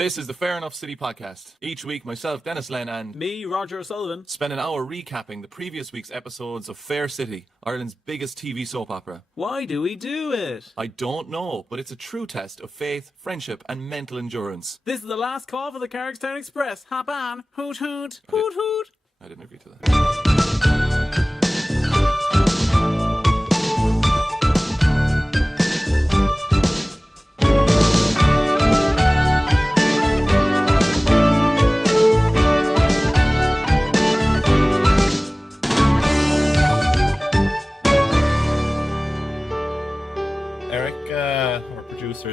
This is the Fair Enough City podcast. Each week, myself, Denis and me, Roger O'Sullivan, spend an hour recapping the previous week's episodes of Fair City, Ireland's biggest TV soap opera. Why do we do it? I don't know, but it's a true test of faith, friendship, and mental endurance. This is the last call for the Carrickstown Express. Hop on, hoot hoot, hoot hoot. I didn't agree to that.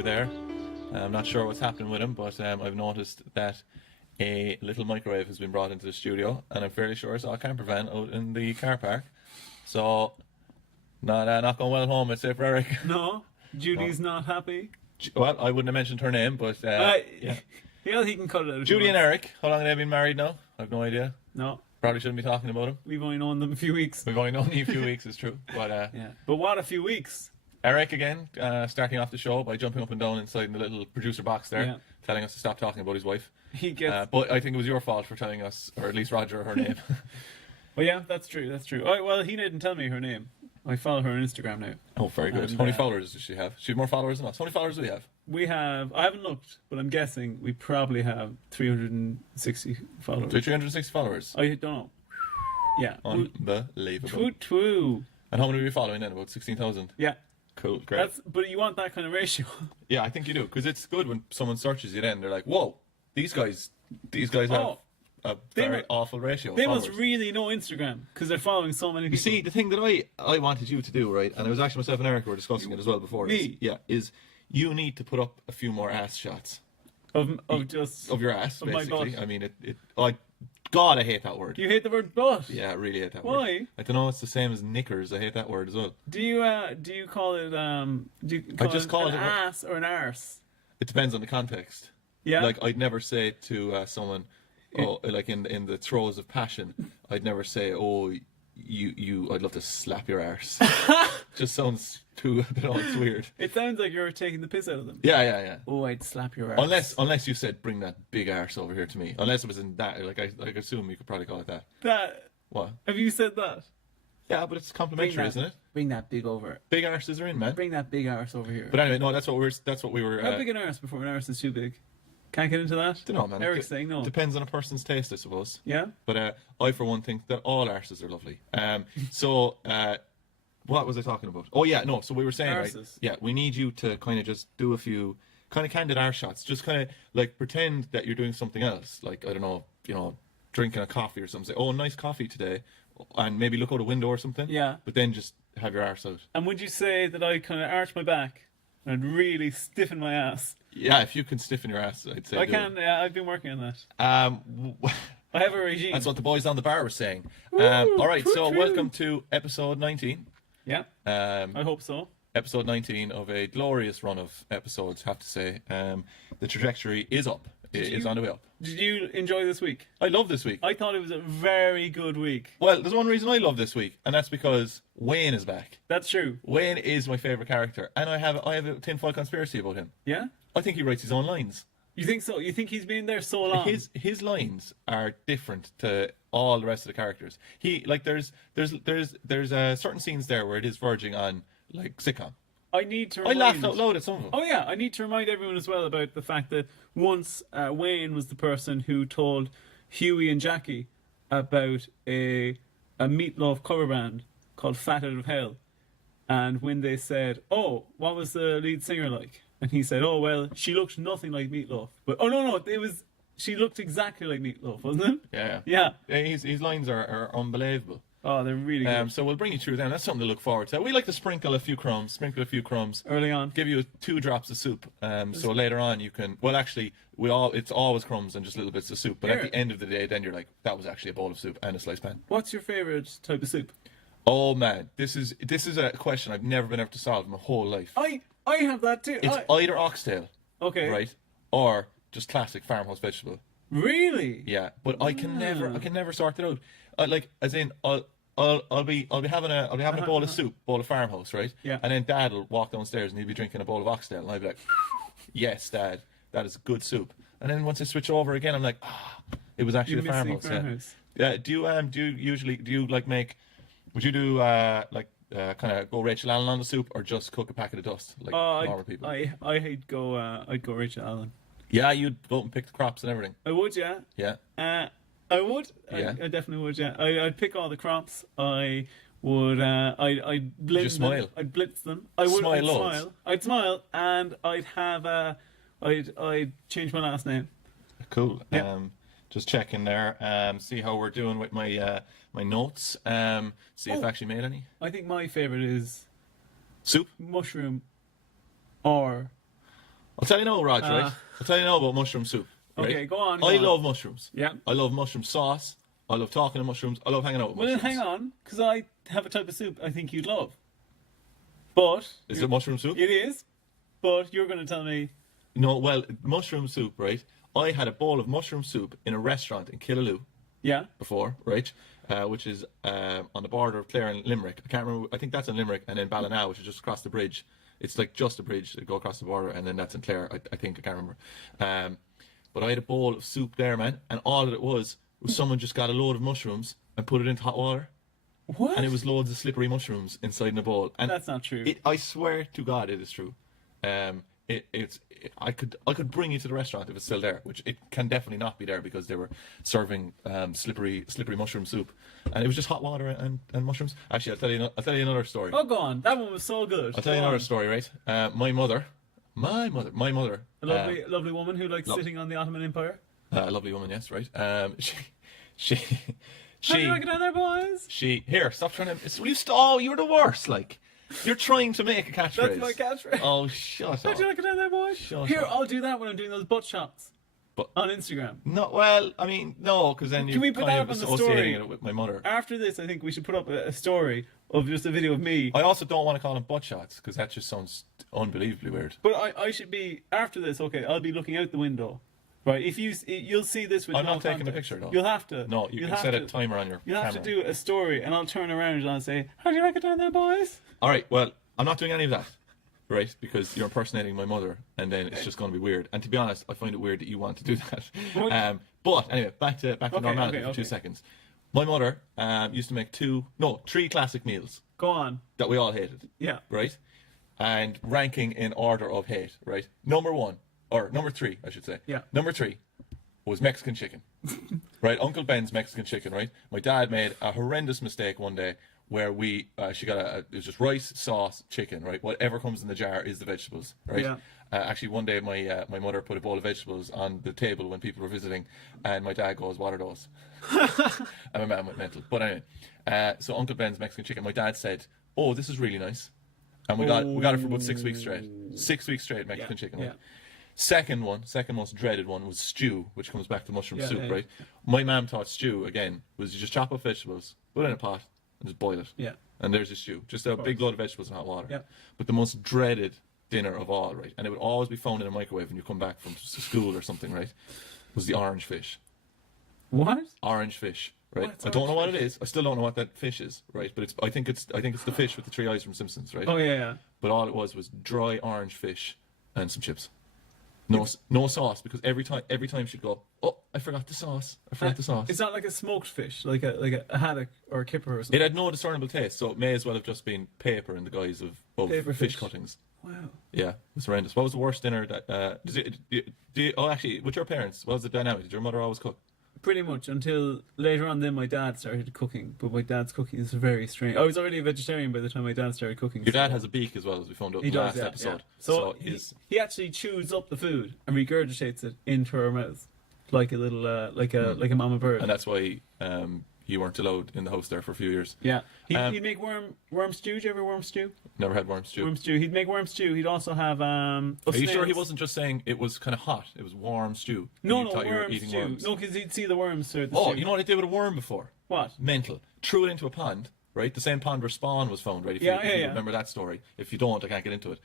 There. I'm not sure what's happening with him, but I've noticed that a little microwave has been brought into the studio, and I'm fairly sure it's all camper van out in the car park. So, not going well at home, I'd say, for Eric. No, Judy's not happy. Well, I wouldn't have mentioned her name, but yeah. Yeah, he can cut it out. Judy and Eric, how long have they been married now? I have no idea. No. Probably shouldn't be talking about them. We've only known them a few weeks. We've only known you a few weeks, it's true. But yeah. But what a few weeks. Eric again, starting off the show by jumping up and down inside the little producer box there, telling us to stop talking about his wife. He gets. But I think it was your fault for telling us, or at least Roger, her name. Well, yeah, that's true. Oh, well, he didn't tell me her name. I follow her on Instagram now. Oh, very good. How many followers does she have? She has more followers than us. How many followers do we have? We have, I haven't looked, but I'm guessing we probably have 360 followers. 360 followers? I don't know. Yeah. Unbelievable. Twoo. And how many are we following then? About 16,000? Yeah. Cool, great. But you want that kind of ratio. Yeah, I think you do, because it's good when someone searches you then, they're like, whoa, these guys have a very awful ratio. They must really know Instagram, because they're following so many people. You see, the thing that I wanted you to do, right, and it was actually myself and Eric were discussing it as well before. Is you need to put up a few more ass shots. Of your ass, of basically. My butt. I mean, God, I hate that word. You hate the word butt? Yeah, I really hate that word. Why? I don't know, it's the same as knickers. I hate that word as well. Do you call it an ass or an arse? It depends on the context. Yeah. Like, I'd never say to someone, like in the throes of passion, I'd never say, oh, I'd love to slap your arse. Just sounds it's weird. It sounds like you're taking the piss out of them. Yeah. Oh, I'd slap your arse. Unless you said, bring that big arse over here to me. Unless it was in that, like I assume you could probably call it that. What? Have you said that? Yeah, but it's complimentary, isn't it? Bring that big over. Big arses are in, man. Bring that big arse over here. But anyway, no, that's what we were. How big an arse before an arse is too big? Can't get into that? Don't know, man. Eric's saying no. Depends on a person's taste, I suppose. Yeah? But I, for one, think that all arses are lovely. What was I talking about? Oh, yeah, no, so we were saying, arses. Right, yeah, we need you to kind of just do a few kind of candid arse shots. Just kind of, like, pretend that you're doing something else. Like, I don't know, drinking a coffee or something. Say, oh, nice coffee today. And maybe look out a window or something. Yeah. But then just have your arse out. And would you say that I kind of arch my back and really stiffen my ass? Yeah, if you can stiffen your ass, I'd say I can, yeah, I've been working on that. I have a regime. That's what the boys down the bar were saying. All right, so welcome to episode 19. Yeah, I hope so. Episode 19 of a glorious run of episodes, have to say. The trajectory is up. It is on the way up. Did you enjoy this week? I love this week. I thought it was a very good week. Well, there's one reason I love this week, and that's because Wayne is back. That's true. Wayne is my favourite character, and I have a tinfoil conspiracy about him. Yeah? I think he writes his own lines. You think so? You think he's been there so long? His lines are different to all the rest of the characters. There's certain scenes there where it is verging on like sitcom. I laughed out loud at some of them. Oh yeah, I need to remind everyone as well about the fact that once Wayne was the person who told Huey and Jackie about a Meatloaf cover band called Fat Out of Hell, and when they said, "Oh, what was the lead singer like?" and he said, "Oh well, she looked nothing like Meatloaf," but she looked exactly like Meatloaf, wasn't it? Yeah. His lines are unbelievable. Oh, they're really good. So we'll bring you through them. That's something to look forward to. We like to sprinkle a few crumbs early on. Give you 2 drops of soup. So later on you can. Well, actually, it's always crumbs and just little bits of soup. But at the end of the day, then you're like, that was actually a bowl of soup and a sliced pan. What's your favourite type of soup? Oh man, this is a question I've never been able to solve in my whole life. I have that too. It's either Oxtail, okay, right, or just classic Farmhouse Vegetable. Really? Yeah, but I can never sort it out. I'll be having a bowl of soup, bowl of Farmhouse, right? Yeah. And then Dad will walk downstairs and he'll be drinking a bowl of Oxtail, and I'll be like, "Yes, Dad, that is good soup." And then once I switch over again, I'm like, it was actually You're the missing farmhouse. Farmhouse. Yeah. Do you usually like make? Would you do kind of go Rachel Allen on the soup, or just cook a packet of dust like normal people? I'd go Rachel Allen. Yeah, you'd go and pick the crops and everything. I would, yeah. Yeah. I would. Yeah. I definitely would. Yeah. I'd pick all the crops. I would. I'd blitz Just them. smile. I'd blitz them. I would. Smile I'd loads. smile. I'd smile, and I'd have. I'd change my last name. Cool. Yeah. Just checking there. See how we're doing with my my notes. See if I actually made any I think my favorite is soup. mushroom, or. I'll tell you now, Raj. Right? I'll tell you now about mushroom soup. Right? Okay, go on. I love mushrooms. Yeah. I love mushroom sauce. I love talking to mushrooms. I love hanging out with Well, then mushrooms. hang on, because I have a type of soup I think you'd love. But Is it mushroom soup? it is. But you're going to tell me. No, well, mushroom soup, right? I had a bowl of mushroom soup in a restaurant in Killaloo Yeah. before, right? Which is on the border of Clare and Limerick. I can't remember. I think that's in Limerick, and then Ballina, which is just across the bridge. It's like just a bridge to go across the border, and then that's in Clare. I think I can't remember. But I had a bowl of soup there, man, and all that it was someone just got a load of mushrooms and put it into hot water, What? and it was loads of slippery mushrooms inside in the bowl. And That's not true. I swear to God, it is true. I could bring you to the restaurant if it's still there, which it can definitely not be there because they were serving slippery mushroom soup, and it was just hot water and mushrooms. Actually, I'll tell you another story. Oh, go on. That one was so good. I'll tell you Go another on. story, right? My mother. A lovely woman who likes sitting on the Ottoman Empire. A lovely woman, yes, right. She How do you like it down there, boys? here. Stop trying to. Will you stop? Oh, you're the worst. Like, you're trying to make a catchphrase. That's my catchphrase. Oh, shut How up. do you like it down there, boys? Shut Here, up. I'll do that when I'm doing those butt shots But on Instagram. no, well, I mean, no, because then Can you're we put kind that of up on the associating story? it with my mother. After this, I think we should put up a story of just a video of me. I also don't want to call them butt shots because that just sounds unbelievably weird. But I should be, after this, okay, I'll be looking out the window. Right, you'll see this with I'm no not taking the context. picture, though. You'll have to. No, you You'll can have set to. a timer on your You'll have camera. to do a story, and I'll turn around and I'll say, "How do you like it down there, boys?" All right, well, I'm not doing any of that, right? Because you're impersonating my mother, and then it's just going to be weird. And to be honest, I find it weird that you want to do that. What? But anyway, back to normality for okay. 2 seconds. My mother used to make 3 classic meals Go on. that we all hated, Yeah. right? And ranking in order of hate, right? Number 3, I should say. Yeah. Number 3 was Mexican chicken, right? Uncle Ben's Mexican chicken, right? My dad made a horrendous mistake one day where she got it was just rice, sauce, chicken, right? Whatever comes in the jar is the vegetables, right? Yeah. Actually, one day my mother put a bowl of vegetables on the table when people were visiting, and my dad goes, "What are those?" And my mum went mental. But anyway, so Uncle Ben's Mexican chicken. My dad said, "Oh, this is really nice," and we got it for about 6 weeks straight. 6 weeks straight Mexican chicken. Right? Yeah. Second most dreaded one was stew, which comes back to mushroom soup, yeah. right? My mum thought stew again was you just chop up vegetables, put it in a pot, and just boil it. Yeah. And there's a stew, just a big load of vegetables in hot water. Yeah. But the most dreaded dinner of all, right? And it would always be found in a microwave when you come back from school or something, right? Was the orange fish. What? Orange fish, right? What's I don't know what orange it is. I still don't know what that fish is, right? But I think it's the fish with the 3 eyes from Simpsons, right? Oh yeah. But all it was dry orange fish and some chips. No sauce, because every time she'd go, "Oh, I forgot the sauce. It's not like a smoked fish, like a haddock or a kipper or something. It had no discernible taste, so it may as well have just been paper in the guise of Paper fish fish. cuttings. Wow. Yeah, it was horrendous. What was the worst dinner that? Actually, with your parents, what was the dynamic? Did your mother always cook? Pretty much until later on. Then my dad started cooking, but my dad's cooking is very strange. I was already a vegetarian by the time my dad started cooking. Your dad has a beak as well, as we found out He in the does, last yeah, episode. yeah. So he actually chews up the food and regurgitates it into our mouth like a little like a mama bird. and that's why you weren't allowed in the house there for a few years. Yeah, he'd make worm stew. Did you ever worm stew? Never had worm stew. Worm stew. He'd make worm stew. He'd also have Are you sure he wasn't just saying it was kind of hot? It was warm stew. and No, you no, thought you were worm eating stew. worms. No, because he'd see the worms throughout the Oh, stew. you know what I did with a worm before? What? Mental. Threw it into a pond, right? The same pond where Spawn was found, right? If you remember that story. If you don't, I can't get into it.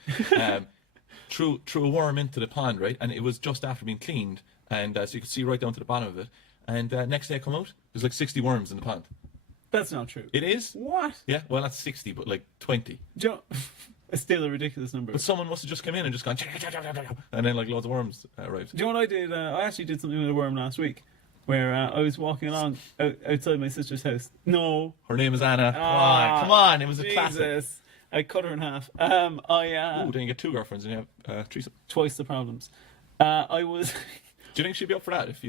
Threw a worm into the pond, right? And it was just after being cleaned, and so you could see right down to the bottom of it. And next day I come out, there's like 60 worms in the pond. That's not true. It is? What? Yeah, well, not 60, but like 20. Joe, It's still a ridiculous number. But someone must have just come in and just gone, and then like loads of worms arrived. Do you know what I did? I actually did something with a worm last week, where I was walking along outside my sister's house. No. Her name is Anna. Come on, it was a classic. Jesus. I cut her in half. Then you get 2 girlfriends and you have threesome. Twice the problems. I was. Do you think she'd be up for that if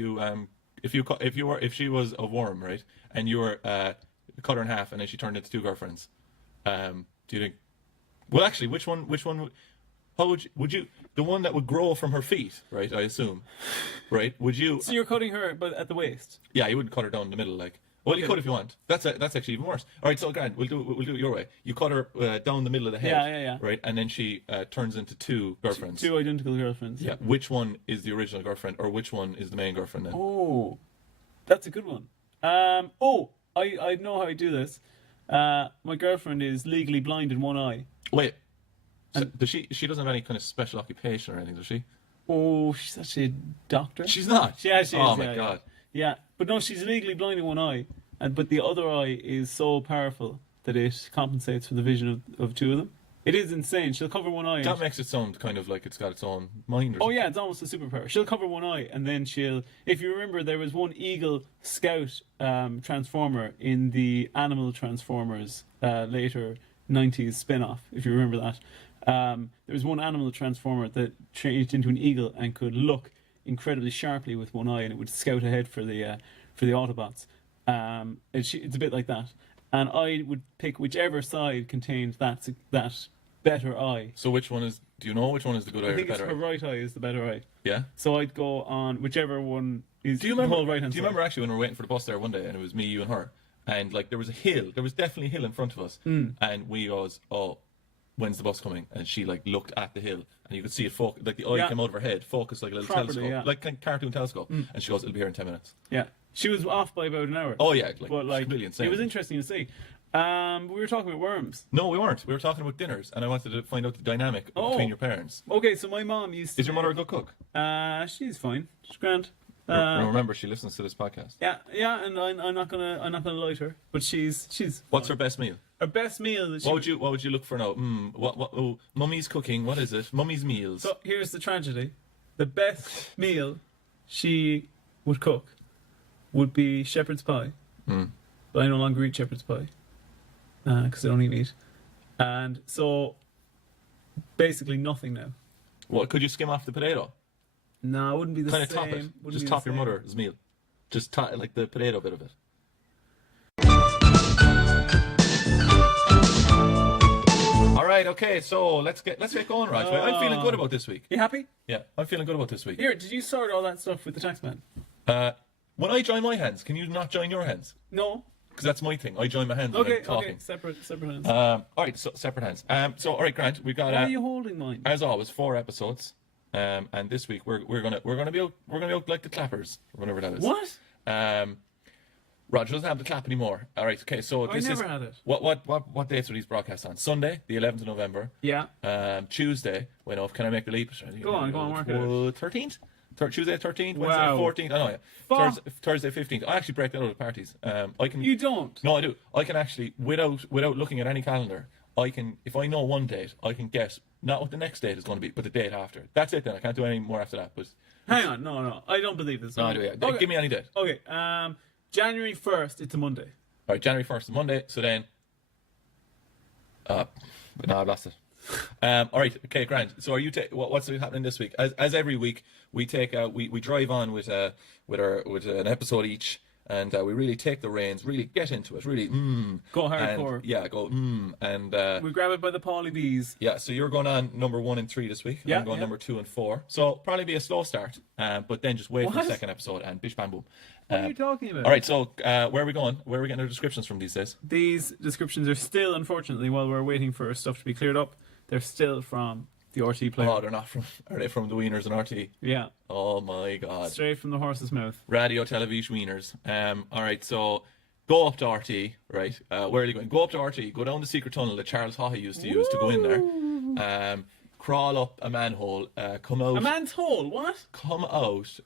she was a worm, right, and you were cut her in half and then she turned into 2 girlfriends? Do you think? Well, actually, which one? How would you? The one that would grow from her feet, right? I assume, right? Would you? So you're cutting her, but at the waist. Yeah, you wouldn't cut her down the middle, like. Well, you could if you want. That's actually even worse. All right, so Grant, we'll do it your way. You cut her down the middle of the head. Yeah. Right, and then she turns into 2 girlfriends. 2 identical girlfriends. Yeah. Which one is the original girlfriend, or which one is the main girlfriend then? Oh, that's a good one. I know how I do this. My girlfriend is legally blind in one eye. Wait. So does she doesn't have any kind of special occupation or anything, does she? Oh, she's actually a doctor. She's not. Yeah, she is. Oh my god. Yeah, but no, she's legally blind in one eye, but the other eye is so powerful that it compensates for the vision of 2 of them. It is insane. She'll cover one eye. That makes it sound kind of like it's got its own mind. Or something. Yeah, it's almost a superpower. She'll cover one eye, and then if you remember, there was one Eagle Scout Transformer in the Animal Transformers later 90s spin-off, if you remember that. There was one animal transformer that changed into an eagle and could look incredibly sharply with one eye, and it would scout ahead for the Autobots. It's a bit like that, and I would pick whichever side contained that better eye. So which one is? Do you know which one is the good eye or the better? I think her right eye is the better eye. Yeah. So I'd go on whichever one is. Do you remember? The whole right-hand do you side. remember actually when we were waiting for the bus there one day, and it was me, you, and her, and like there was a hill. There was definitely a hill in front of us, and we goes, "Oh, when's the bus coming?" And she like looked at the hill, and you could see it focus, like the eye came out of her head, focused like a little telescope, like a cartoon telescope, and she goes, "It'll be here in 10 minutes." Yeah, she was off by about an hour. Oh yeah, but completely insane. It was interesting to see. We were talking about worms. No, we weren't. We were talking about dinners, and I wanted to find out the dynamic between your parents. Okay, so my mom used to... Is your mother a good cook? She's fine. She's grand. Remember, she listens to this podcast. Yeah, and I'm not gonna lie to her, but she's. What's her best meal? Her best meal. That What would you look for now? What? Mummy's cooking. What is it? Mummy's meals. So here's the tragedy: the best meal she would cook would be shepherd's pie. But I no longer eat shepherd's pie because I don't eat meat, and so basically nothing now. What? Could you skim off the potato? No, it wouldn't be the kind same. of top it. Just top your mother's meal. Just like the potato bit of it. All right, okay, so let's get going, Raj. I'm feeling good about this week. You happy? Yeah, I'm feeling good about this week. Here, did you sort all that stuff with the taxman? When I join my hands, can you not join your hands? No. Because that's my thing. I join my hands when I'm talking. Okay, separate hands. All right, so separate hands. All right, Grant, we've got. Why are you holding mine? As always, 4 episodes. And this week we're gonna be out like the clappers, or whatever that is. What? Roger doesn't have the clap anymore. All right, okay. So I never had it. What dates are these broadcasts on? Sunday, the 11th of November. Yeah. Tuesday. Wait, no, can I make the leap? Go on, work it out. 13th. Tuesday 13th. Wow. Wednesday 14th. Oh no, yeah. Thursday 15th. I actually break that out at parties. I can. You don't. No, I do. I can actually, without looking at any calendar, I can, if I know one date, I can guess not what the next date is going to be, but the date after. That's it then. I can't do any more after that. But hang on, no, I don't believe this. No, I do. Yeah. Okay. Give me any date. Okay. January 1st. It's a Monday. All right, January 1st is Monday. So then, no, I've lost it. All right, okay, Grant. So are you? What's happening this week? As every week, we drive on with an episode each. And we really take the reins, really get into it, really go hardcore. And we grab it by the Pauly B's. Yeah, so you're going on number 1 and 3 this week. Yeah, I'm going number 2 and 4. So probably be a slow start, but then just wait for the second episode and bish bam boom. What are you talking about? All right, so where are we going? Where are we getting our descriptions from these days? These descriptions are still, unfortunately, while we're waiting for stuff to be cleared up, they're still from the RT player. Oh, they're not from. Are they from the Wieners and RT? Yeah. Oh my God. Straight from the horse's mouth. Radio Television Wieners. All right, so go up to RT, right? Where are you going? Go up to RT. Go down the secret tunnel that Charles Haughey used to use to go in there. Crawl up a manhole. Come out. A man's hole? What? Come out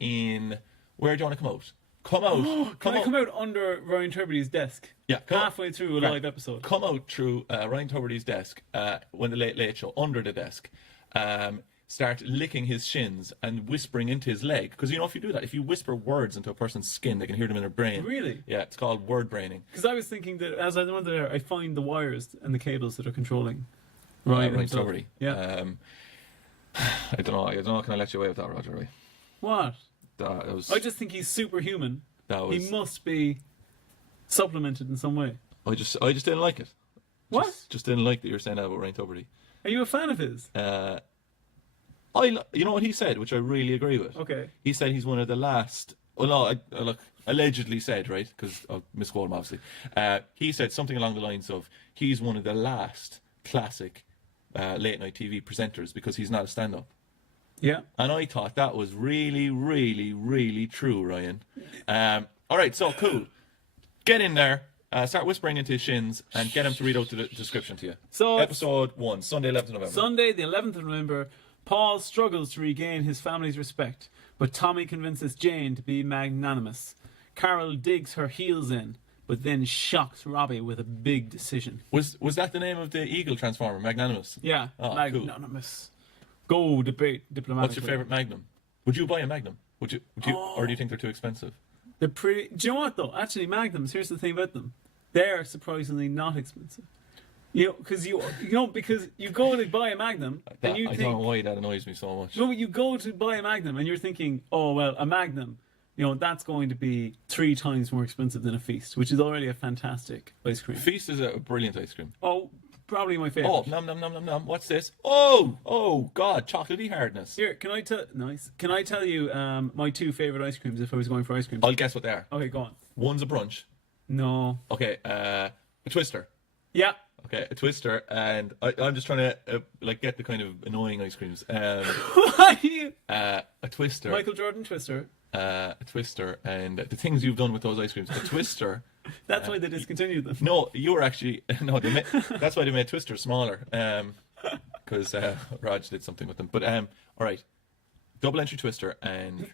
in. Where do you want to come out? come out. Can I come out under Ryan Turbidy's desk? Yeah, halfway through a live episode. Come out through Ryan Tuberty's desk when the Late Late Show, under the desk. Start licking his shins and whispering into his leg. Because, you know, if you do that, if you whisper words into a person's skin, they can hear them in their brain. Really? Yeah, it's called word braining. Because I was thinking that as I'm under there, I find the wires and the cables that are controlling Ryan Tuberty. Yeah. I don't know. Can I let you away with that, Roger? Right? What? That was, I just think he's superhuman. He must be supplemented in some way. I just didn't like it. What? Just didn't like that you were saying that about Ryan Tuberty. Are you a fan of his? You know what he said, which I really agree with. Okay. He said he's one of the last. Well, no, look, allegedly said, right? Because I'll misquote him, obviously. He said something along the lines of he's one of the last classic late night TV presenters because he's not a stand-up. Yeah. And I thought that was really, really, really true, Ryan. All right, so cool. Get in there. Start whispering into his shins and get him to read out the description to you. So episode 1, Sunday, 11th of November. Sunday, the 11th of November. Paul struggles to regain his family's respect, but Tommy convinces Jane to be magnanimous. Carol digs her heels in, but then shocks Robbie with a big decision. Was that the name of the eagle transformer, Magnanimous? Yeah, Oh, magnanimous. Cool. Go debate diplomatically. What's your favourite Magnum? Would you buy a Magnum? Would you, or do you think they're too expensive? They're pretty. Do you know what though? Actually, Magnums. Here's the thing about them: they're surprisingly not expensive. Because you go to buy a Magnum and you I think, don't know why that annoys me so much. no, but you go to buy a Magnum and you're thinking, oh well, a Magnum, that's going to be 3 times more expensive than a Feast, which is already a fantastic ice cream. Feast is a brilliant ice cream. Oh, probably my favorite. Oh, nom nom nom nom nom. What's this? Oh God, chocolatey hardness. Here, can I tell you my 2 favorite ice creams if I was going for ice creams? I'll guess what they are. Okay, go on. One's a brunch. No. Okay, a Twister. Yeah. Okay, a Twister, and I'm just trying to get the kind of annoying ice creams. A Twister. Michael Jordan Twister. A Twister, and the things you've done with those ice creams. A Twister. That's why they discontinued them. No, you were actually that's why they made Twister smaller. Because Raj did something with them. But all right, double entry Twister, and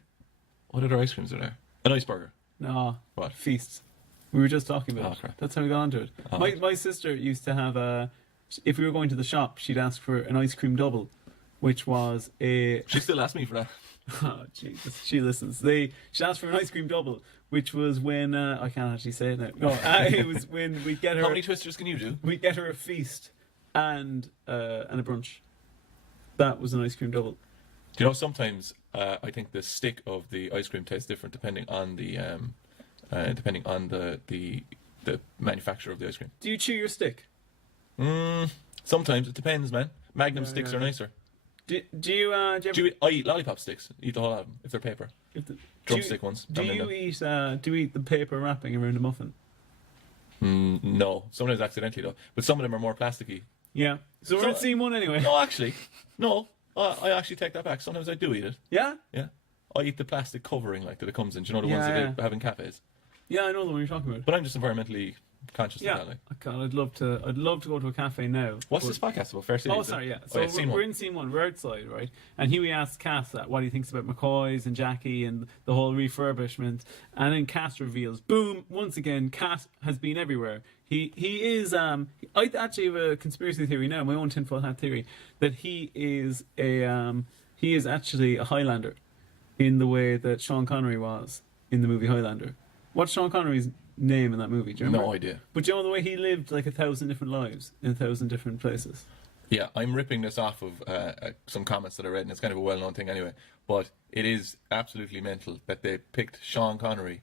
what other ice creams are there? An iceberger. No. What? Feasts. We were just talking about it. Crap. That's how we got onto it. Oh. My sister used to have if we were going to the shop, she'd ask for an ice cream double, which was a. She still asks me for that. Oh Jesus, she listens. She'd ask for an ice cream double, which was when I can't actually say it now. No, it was when we get her. How many Twisters can you do? We get her a feast and a brunch. That was an ice cream double. Do you know sometimes I think the stick of the ice cream tastes different depending on the the manufacturer of the ice cream. Do you chew your stick? Sometimes it depends, man. Magnum sticks are nicer. Do you ever... I eat lollipop sticks. Eat the whole of them if they're paper. Drumstick ones. Do you eat the paper wrapping around a muffin? No, sometimes accidentally though. But some of them are more plasticky. Yeah. So we're not seeing one anyway. No, actually, no. I actually take that back. Sometimes I do eat it. Yeah. Yeah. I eat the plastic covering that it comes in. Do you know the ones that they have in cafes? Yeah, I know the one you're talking about. But I'm just environmentally conscious of that. Like. God, I'd love to go to a cafe now. What's this podcast about? Fair City? Oh, sorry, yeah. So we're in scene 1. We're outside, right? And Huey asks Cass what he thinks about McCoy's and Jackie and the whole refurbishment. And then Cass reveals, boom! Once again, Cass has been everywhere. He is. I actually have a conspiracy theory now, my own tinfoil hat theory, that he is actually a Highlander, in the way that Sean Connery was in the movie Highlander. What's Sean Connery's name in that movie? Do you remember? No idea. But you know the way he lived like 1,000 different lives in 1,000 different places. Yeah, I'm ripping this off of some comments that I read, and it's kind of a well-known thing anyway. But it is absolutely mental that they picked Sean Connery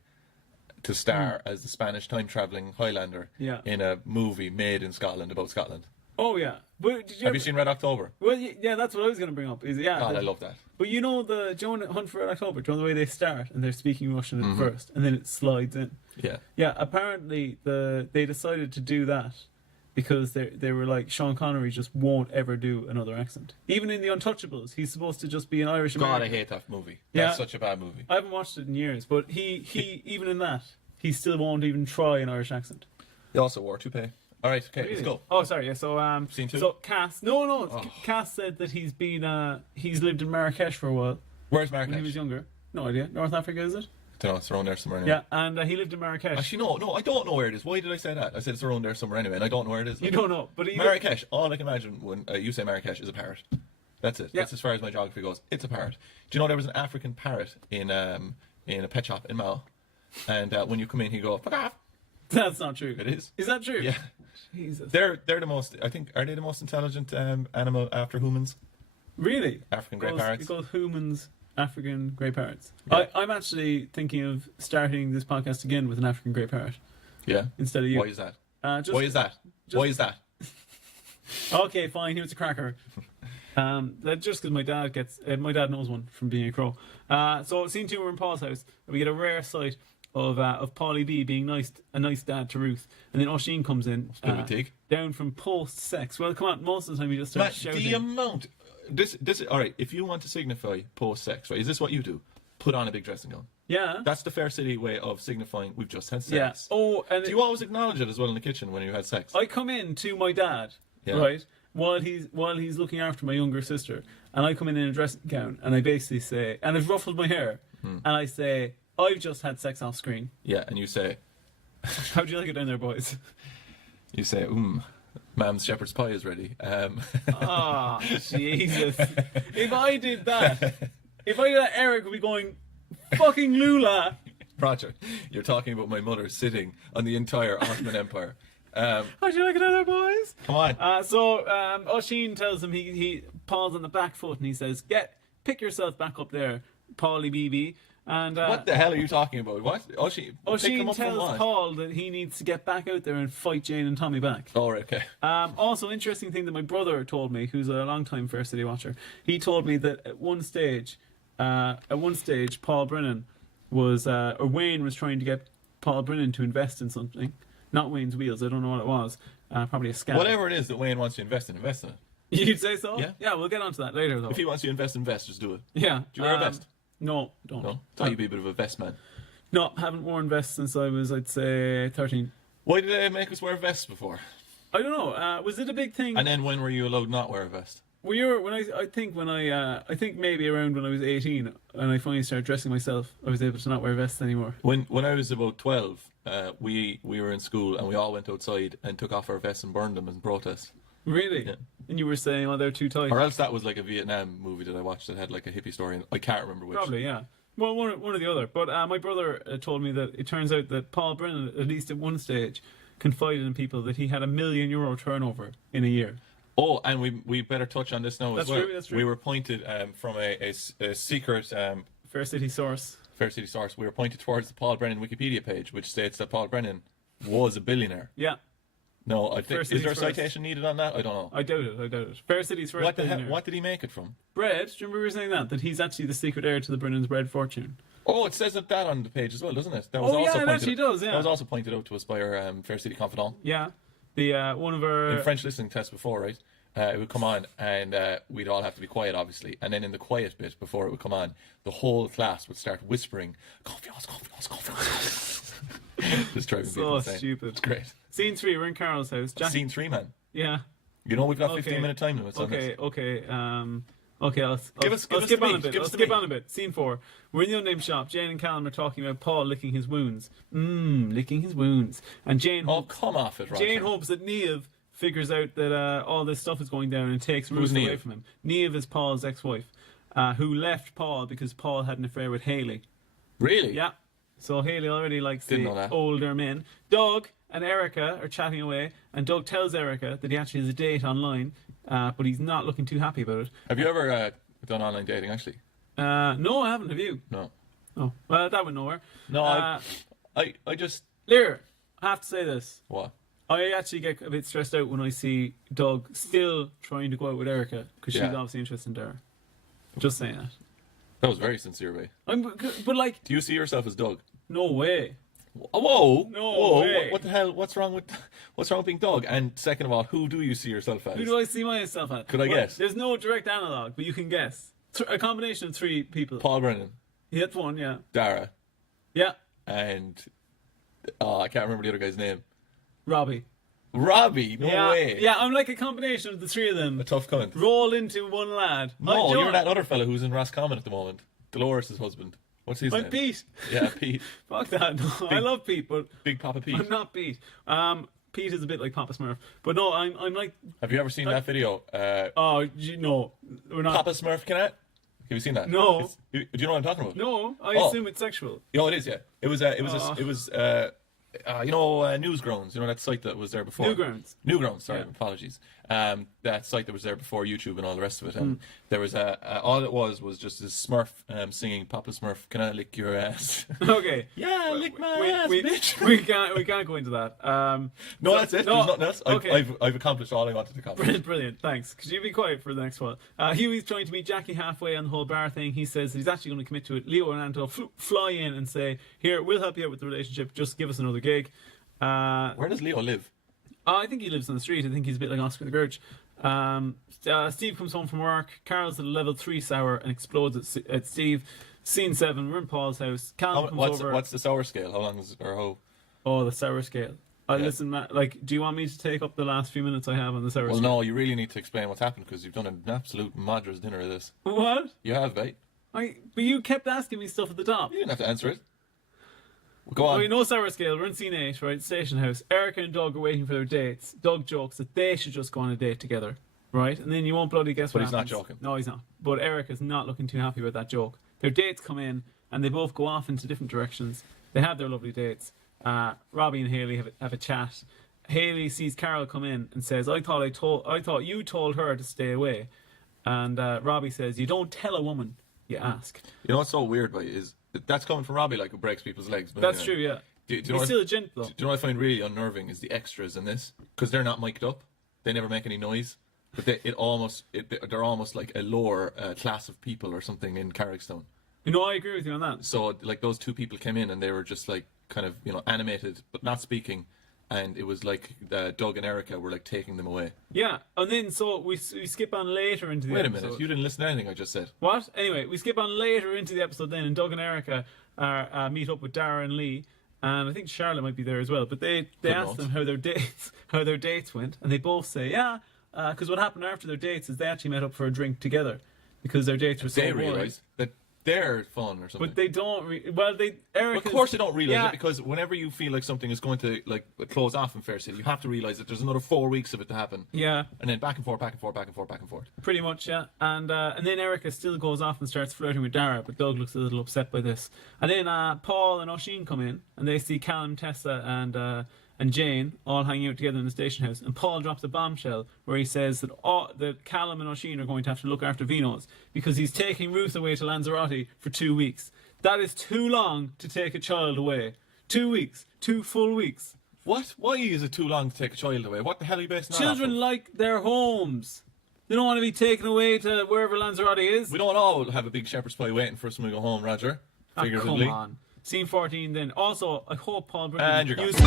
to star as the Spanish time-traveling Highlander in a movie made in Scotland about Scotland. Oh yeah, but have you seen Red October? Well, yeah, that's what I was going to bring up. God, I love that. But you know the Joan Hunt for Red October. Do you know the way they start and they're speaking Russian at first, and then it slides in. Yeah. Yeah. Apparently, they decided to do that because they were like, Sean Connery just won't ever do another accent. Even in The Untouchables, he's supposed to just be an Irish American. God, I hate that movie. That's such a bad movie. I haven't watched it in years, but he even in that, he still won't even try an Irish accent. He also wore a toupee. All right, okay, let's go. Oh, sorry. Yeah, so Scene 2? So Cass, Cass said that he's been he's lived in Marrakesh for a while. Where's Marrakesh? When he was younger. No idea. North Africa, is it? Don't know, it's around there somewhere anyway. Yeah, and he lived in Marrakesh. Actually, no, I don't know where it is. Why did I say that? I said it's around there somewhere anyway, and I don't know where it is. You don't know, but Marrakesh, all I can imagine when you say Marrakesh is a parrot. That's it. Yeah. That's as far as my geography goes. It's a parrot. Do you know there was an African parrot in a pet shop in Mao? And when you come in, he go, fuck off. That's not true. It is. Is that true? Yeah. Jesus. They're the most, I think, are they the most intelligent animal after humans? Really? African grey parrots. It goes humans, African grey parrots. Yeah. I'm actually thinking of starting this podcast again with an African grey parrot. Yeah. Instead of you. Why is that? Why is that? Okay, fine. He was a cracker. That just because my dad knows one from being a crow. So scene 2, we're in Paul's house, and we get a rare sight of Paulie B being a nice dad to Ruth, and then Oisin comes in, Bit of a dig. down from post-sex. Well, come on, most of the time he just starts shouting. The amount. This is all right. If you want to signify post-sex, right? Is this what you do? Put on a big dressing gown. Yeah. That's the Fair City way of signifying we've just had sex. Yeah. Oh, and do you always acknowledge it as well in the kitchen when you had sex? I come in to my dad, Yeah. right, while he's looking after my younger sister, and I come in a dressing gown, and I basically say, and I've ruffled my hair, and I say, I've just had sex off screen. Yeah, and you say, How do you like it down there, boys? you say, Mam's shepherd's pie is ready. Ah, Jesus. If I did that, Eric would be going, fucking Lula. Roger, you're talking about my mother sitting on the entire Ottoman Empire. How do you like it down there, boys? Come on. So Oisin tells him he paws on the back foot and he says, pick yourself back up there, Paulie BB. And what the hell are you talking about? What? Oisin Oisin tells Paul that he needs to get back out there and fight Jane and Tommy back. Oh, right, okay. Also, interesting thing that my brother told me, who's a long-time Fair City watcher, he told me that at one stage, Paul Brennan was, or Wayne was trying to get Paul Brennan to invest in something. Not Wayne's Wheels, I don't know what it was. Probably a scam. Whatever it is that Wayne wants to invest in it. You'd say so? Yeah. Yeah, we'll get onto that later, though. If he wants you to invest, just do it. Yeah. Do you wear a vest? No, don't. No? Thought you'd be a bit of a vest man. No, haven't worn vests since I was, I'd say, 13. Why did they make us wear vests before? I don't know. Was it a big thing? And then when were you allowed not wear a vest? I think maybe around when I was 18 and I finally started dressing myself, I was able to not wear vests anymore. When I was about 12, we were in school and we all went outside and took off our vests and burned them in protest. Really? Yeah. And you were saying, oh, they're too tight. Or else that was like a Vietnam movie that I watched that had like a hippie story. And I can't remember which. Probably, yeah. Well, one or the other. But my brother told me that it turns out that Paul Brennan, at least at one stage, confided in people that he had €1 million turnover in a year. Oh, and we better touch on this now as well. That's true. We were pointed from a secret Fair City source. We were pointed towards the Paul Brennan Wikipedia page, which states that Paul Brennan was a billionaire. Yeah. No, I think, is there a first. citation needed on that? I don't know. I doubt it. Fair City's first billionaire. What did he make it from? Bread? Do you remember we were saying that he's actually the secret heir to the Brennan's bread fortune? Oh, it says that on the page as well, doesn't it? That it actually does, yeah. That was also pointed out to us by our Fair City Confidant. Yeah. The one of our... In French listening test before, right? It would come on and we'd all have to be quiet, obviously. And then in the quiet bit before it would come on, the whole class would start whispering, confiance. Just driving people insane. So stupid. It's great. Scene 3, we're in Carol's house. Scene 3, man. Yeah. You know we've got 15-minute time limits on this. Okay. I'll Give us skip on a bit. Give I'll us the skip meat. on a bit. Scene 4. We're in the unnamed shop. Jane and Callum are talking about Paul licking his wounds. Licking his wounds. And Jane Come off it, Roger. Jane hopes that Niamh figures out that all this stuff is going down and takes Ruth away from him. Niamh is Paul's ex-wife, who left Paul because Paul had an affair with Hayley. Really? Yeah. So Hayley already likes Didn't the know that. older men. Doug and Erica are chatting away, and Doug tells Erica that he actually has a date online, but he's not looking too happy about it. Have you ever done online dating, actually? No, I haven't. Have you? No. Oh, well, that went nowhere. No, I just... Lear, I have to say this. What? I actually get a bit stressed out when I see Doug still trying to go out with Erica, because she's Yeah. obviously interested in Dara. Just saying that. That was very sincere, Ray. But like, Do you see yourself as Doug? no way. Whoa! No Whoa! way. What the hell? What's wrong with being Doug? And second of all, who do you see yourself as? Who do I see myself as? Could I guess? There's no direct analog, but you can guess. A combination of 3 people. Paul Brennan, Yeah, that's one, yeah. Dara, Yeah, and I can't remember the other guy's name. Robbie. Robbie. No yeah, way. Yeah, I'm like a combination of the 3 of them. A tough cunt. Roll into one lad. No, you're that other fella who's in Roscommon at the moment. Dolores' husband. What's his I'm name? Pete. Yeah, Pete. Fuck that. No, I love Pete, but Big Papa Pete. I'm not Pete. Pete is a bit like Papa Smurf, but no, I'm like. Have you ever seen that video? Oh, no, we're not. Papa Smurf Connect? Have you seen that? No. Do you know what I'm talking about? No, I assume it's sexual. You know it is, yeah. It was Newsgrounds. You know that site that was there before. Newgrounds. Sorry, apologies. That site that was there before YouTube and all the rest of it. And there was all it was just this Smurf singing, "Papa Smurf, can I lick your ass?" Okay. Yeah, lick my ass, bitch. We can't go into that. No, that's it. No, There's nothing else. okay. I've accomplished all I wanted to accomplish. Brilliant, thanks. Could you be quiet for the next one? Huey's trying to meet Jackie halfway on the whole bar thing. He says he's actually going to commit to it. Leo and Anto fly in and say, "Here, we'll help you out with the relationship. Just give us another gig." Where does Leo live? I think he lives on the street. I think he's a bit like Oscar the Grouch. Steve comes home from work. Carol's at a level 3 sour and explodes at Steve. Scene 7, we're in Paul's house. Callum comes over. What's the sour scale? How long is it, or how? Oh, the sour scale. Listen, Matt, do you want me to take up the last few minutes I have on the sour scale? Well, no, you really need to explain what's happened because you've done an absolute madras dinner of this. What? You have, mate. But you kept asking me stuff at the top. You didn't have to answer it. Go on. Okay, no sour scale. We're in scene 8, right? Station house. Erica and Doug are waiting for their dates. Doug jokes that they should just go on a date together, right? And then you won't bloody guess what happens. But he's not joking. No, he's not. But Erica's not looking too happy about that joke. Their dates come in, and they both go off into different directions. They have their lovely dates. Robbie and Haley have a chat. Haley sees Carol come in and says, I thought you told her to stay away. And Robbie says, you don't tell a woman, you ask. You know what's so weird, right, is that's coming from Robbie, like, who breaks people's legs. But That's anyway. true, yeah. Do you know He's what, still a gent, though. do you know what I find really unnerving is the extras in this? Because they're not mic'd up. They never make any noise. But they're almost like a lower class of people or something in Carrickstone. You know, I agree with you on that. So, like, those two people came in and they were just, like, kind of, animated, but not speaking. And it was like Doug and Erica were, like, taking them away. Yeah, and then so we skip on later into the episode. Wait a minute, you didn't listen to anything I just said. What? Anyway, we skip on later into the episode then, and Doug and Erica meet up with Dara and Lee, and I think Charlotte might be there as well. But they ask them how their dates went, and they both say, yeah, because what happened after their dates is they actually met up for a drink together because their dates were so They boring. realise that they're fun or something. But they don't. Of course they don't realise it, because whenever you feel like something is going to close off in Fair City, you have to realise that there's another 4 weeks of it to happen. Yeah. And then back and forth, back and forth, back and forth, back and forth. Pretty much, yeah. And then Erica still goes off and starts flirting with Dara, but Doug looks a little upset by this. And then Paul and Oisin come in, and they see Callum, Tessa, and Jane all hanging out together in the station house. And Paul drops a bombshell where he says that Callum and Oisin are going to have to look after Vino's because he's taking Ruth away to Lanzarote for 2 weeks. That is too long to take a child away. 2 weeks. 2 full weeks. What? Why is it too long to take a child away? What the hell are you basing that Children off of? like their homes. They don't want to be taken away to wherever Lanzarote is. We don't all have a big shepherd's pie waiting for us when we go home, Roger. Figuratively. Come on. Scene 14 then. Also, I hope Paul And you're Britton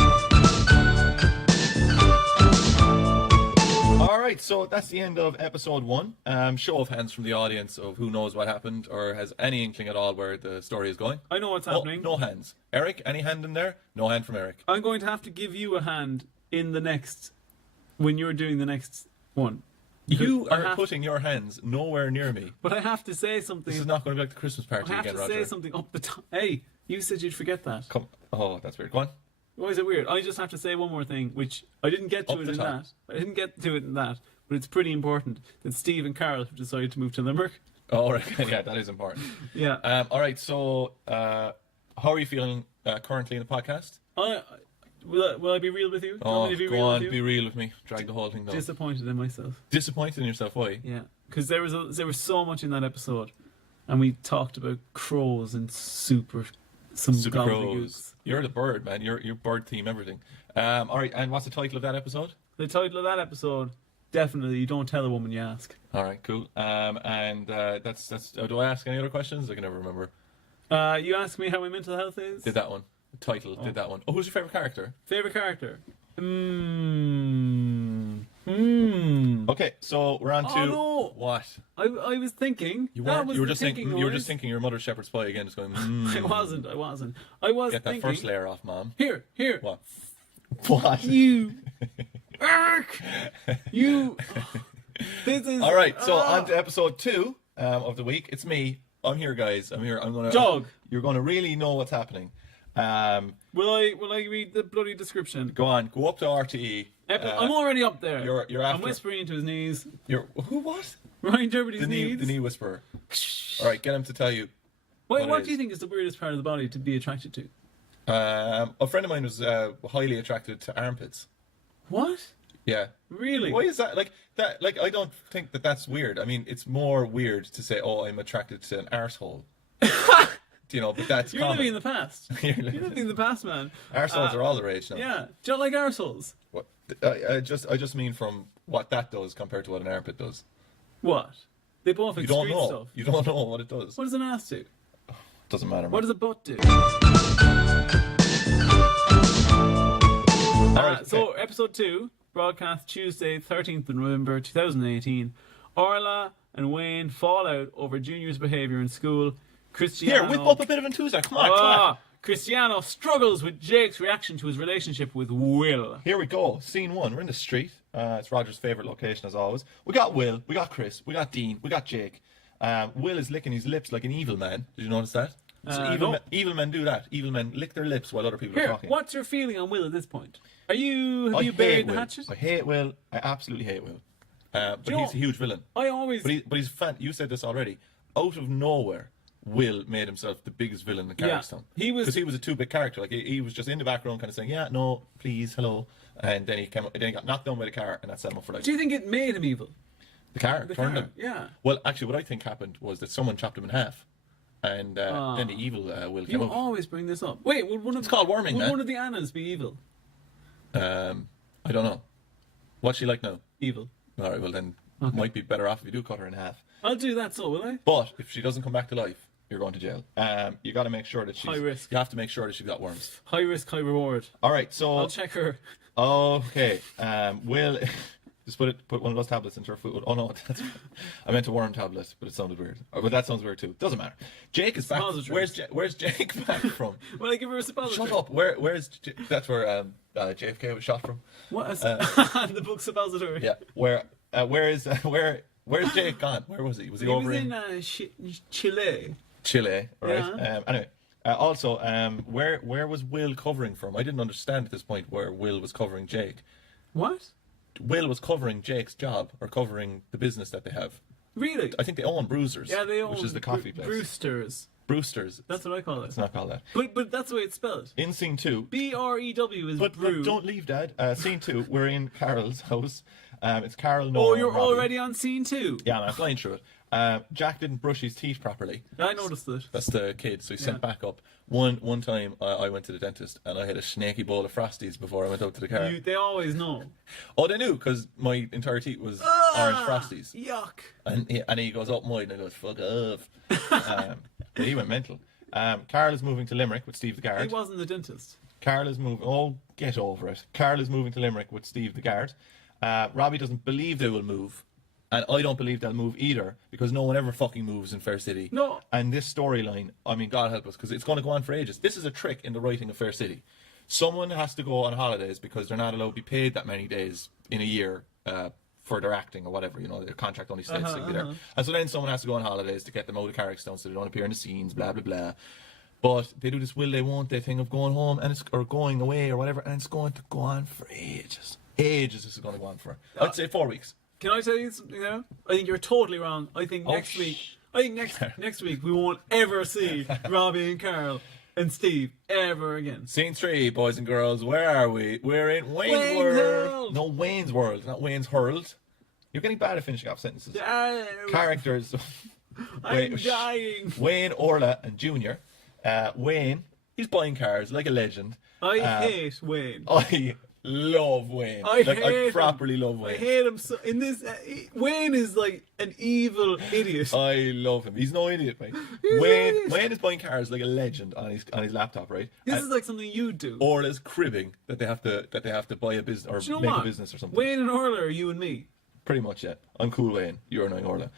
Alright, so that's the end of episode 1. Show of hands from the audience of who knows what happened or has any inkling at all where the story is going. I know what's happening. No hands. Eric, any hand in there? No hand from Eric. I'm going to have to give you a hand when you're doing the next one. You are putting your hands nowhere near me. But I have to say something. This is not going to be like the Christmas party I have again, to Roger. say something up the top. Hey, you said you'd forget that. Come. Oh, that's weird. Go on. Why is it weird? I just have to say one more thing, which I didn't get to Up it the in top. that. I didn't get to it in that, but it's pretty important that Steve and Carol have decided to move to Limerick. Oh, right. Yeah, that is important. Yeah. All right. So, how are you feeling currently in the podcast? Will I be real with you? Do you want me to be go real on, with you? be real with me. Drag the whole thing down. Disappointed in myself. Disappointed in yourself? Why? Yeah, because there was so much in that episode, and we talked about crows and Super gobbledygooks. Crows. You're the bird, man. You're bird theme everything. All right. And what's the title of that episode? The title of that episode, definitely, you don't tell a woman, you ask. All right. Cool. And that's. Do I ask any other questions? I can never remember. You asked me how my mental health is. Did that one? The title. Did that one? Oh, who's your favorite character? Favorite character? Okay, so we're on to no. what? I was thinking. You that weren't. was You were the just thinking. thinking You were noise. just thinking your mother's shepherd's pie again, just going. I wasn't. I was Get that thinking. first layer off, Mom. Here. What? What? You. Ark! You. This is. All right, so on to episode 2 of the week. It's me. I'm here, guys. I'm here. I'm gonna. Dog. You're gonna really know what's happening. Will I read the bloody description? Go on. Go up to RTE. I'm already up there. You're I'm after. whispering into his knees. Who? What? Ryan Dermody's knees. The knee whisperer. All right, get him to tell you. Wait, what do you think is the weirdest part of the body to be attracted to? A friend of mine was highly attracted to armpits. What? Yeah. Really? Why is that? Like that? Like I don't think that that's weird. I mean, it's more weird to say, "Oh, I'm attracted to an arsehole." You know, but that's You're common. living in the past. You're living in the past, man. Arseholes are all the rage now. Yeah. Do you like arseholes? What? I just mean from what that does compared to what an armpit does. What? They both You excrete don't know. stuff. You don't know what it does. What does an ass do? Doesn't matter. What Man. does a butt do? All right. So, okay. episode 2, broadcast Tuesday, 13th of November 2018. Orla and Wayne fall out over Junior's behaviour in school. Cristiano... Here, whip up a bit of enthusiasm. Come on, clap. Cristiano struggles with Jake's reaction to his relationship with Will. Here we go. Scene 1. We're in the street. It's Roger's favourite location, as always. We got Will. We got Chris. We got Dean. We got Jake. Will is licking his lips like an evil man. Did you notice that? So No. evil men do that. Evil men lick their lips while other people are Here, talking. what's your feeling on Will at this point? Have you hate buried the Will. hatchet? I hate Will. I absolutely hate Will. But you know- he's a huge villain. I always... But he's fan. You said this already. Out of nowhere, Will made himself the biggest villain in Carrickstown. He was- because he was a too big character. Like he was just in the background, kind of saying, "Yeah, no, please, hello," and then he came. Then he got knocked down by the car, and that set him up for life. Do you think it made him evil? The car The turned car, him. yeah. Well, actually, what I think happened was that someone chopped him in half, and then the evil Will came You out. always bring this up. Wait, would one of It's called worming, would man. one of the Annas be evil? I don't know. What's she like now? Evil. All right, well then, might be better off if you do cut her in half. I'll do that, so will I? But if she doesn't come back to life, you're going to jail. You got to make sure that she's High risk. You have to make sure that she's got worms. High risk, high reward. All right, so I'll check her. okay, Will, just put one of those tablets into her food. Oh no, I meant a worm tablet, but it sounded weird. But that sounds weird too. Doesn't matter. Jake is back. Suppositories. Where's Jake back from? Will I give her a suppository? Shut up. Where's that's where JFK was shot from. What is the book suppository? Yeah. Where's Jake gone? Where was he? Was he He over was in Chile. Chile? Right. Yeah. Anyway. Also, where was Will covering from? I didn't understand at this point where Will was covering Jake. What? Will was covering Jake's job or covering the business that they have. Really? I think they own Bruisers. Yeah, they own which is the coffee place. Brewster's. Brewster's. That's what I call it. It's not called that. But that's the way it's spelled. In scene 2. BREW is But brew. don't leave, Dad. Scene 2. We're in Carol's house. It's Carol. Oh, Nora, you're and Robbie. already on scene 2. Yeah, I'm flying through it. Jack didn't brush his teeth properly. I noticed that. That's the kid, so he sent back up. One time I went to the dentist and I had a snaky bowl of Frosties before I went out to the car. They always know. Oh, they knew, because my entire teeth was orange Frosties. Yuck. And he goes up mine and I goes, fuck off. Yeah, he went mental. Carol is moving to Limerick with Steve the Guard. He wasn't the dentist. Carol is moving. Oh, get over it. Carol is moving to Limerick with Steve the Guard. Robbie doesn't believe they will move. And I don't believe they'll move either, because no one ever fucking moves in Fair City. No. And this storyline, I mean, God help us, because it's going to go on for ages. This is a trick in the writing of Fair City. Someone has to go on holidays because they're not allowed to be paid that many days in a year for their acting or whatever. You know, their contract only states they can be there. And so then someone has to go on holidays to get them out of Carrickstown so they don't appear in the scenes, blah, blah, blah. But they do this will they won't they thing of going home and or going away or whatever, and it's going to go on for ages. Ages this is going to go on for. I'd say 4 weeks. Can I tell you something now? I think you're totally wrong. I think next week. I think next week we won't ever see Robbie and Carl and Steve ever again. Scene 3, boys and girls. Where are we? We're in Wayne's World. World. No, Wayne's World, not Wayne's Hurled. You're getting bad at finishing off sentences. Characters. I'm dying. Wayne, Orla, and Junior. Wayne, he's buying cars like a legend. I hate Wayne. I love Wayne. I I properly love I Wayne. hate him so. In this, Wayne is like an evil idiot. I love him. He's no idiot, mate. He's Wayne, an idiot. Wayne is buying cars like a legend on his laptop, right? This And is like something you do. Orla's cribbing that they have to buy a business or Do you know make what? a business or something. Wayne and Orla are you and me. Pretty much, yeah. I'm cool, Wayne. You're annoying Orla.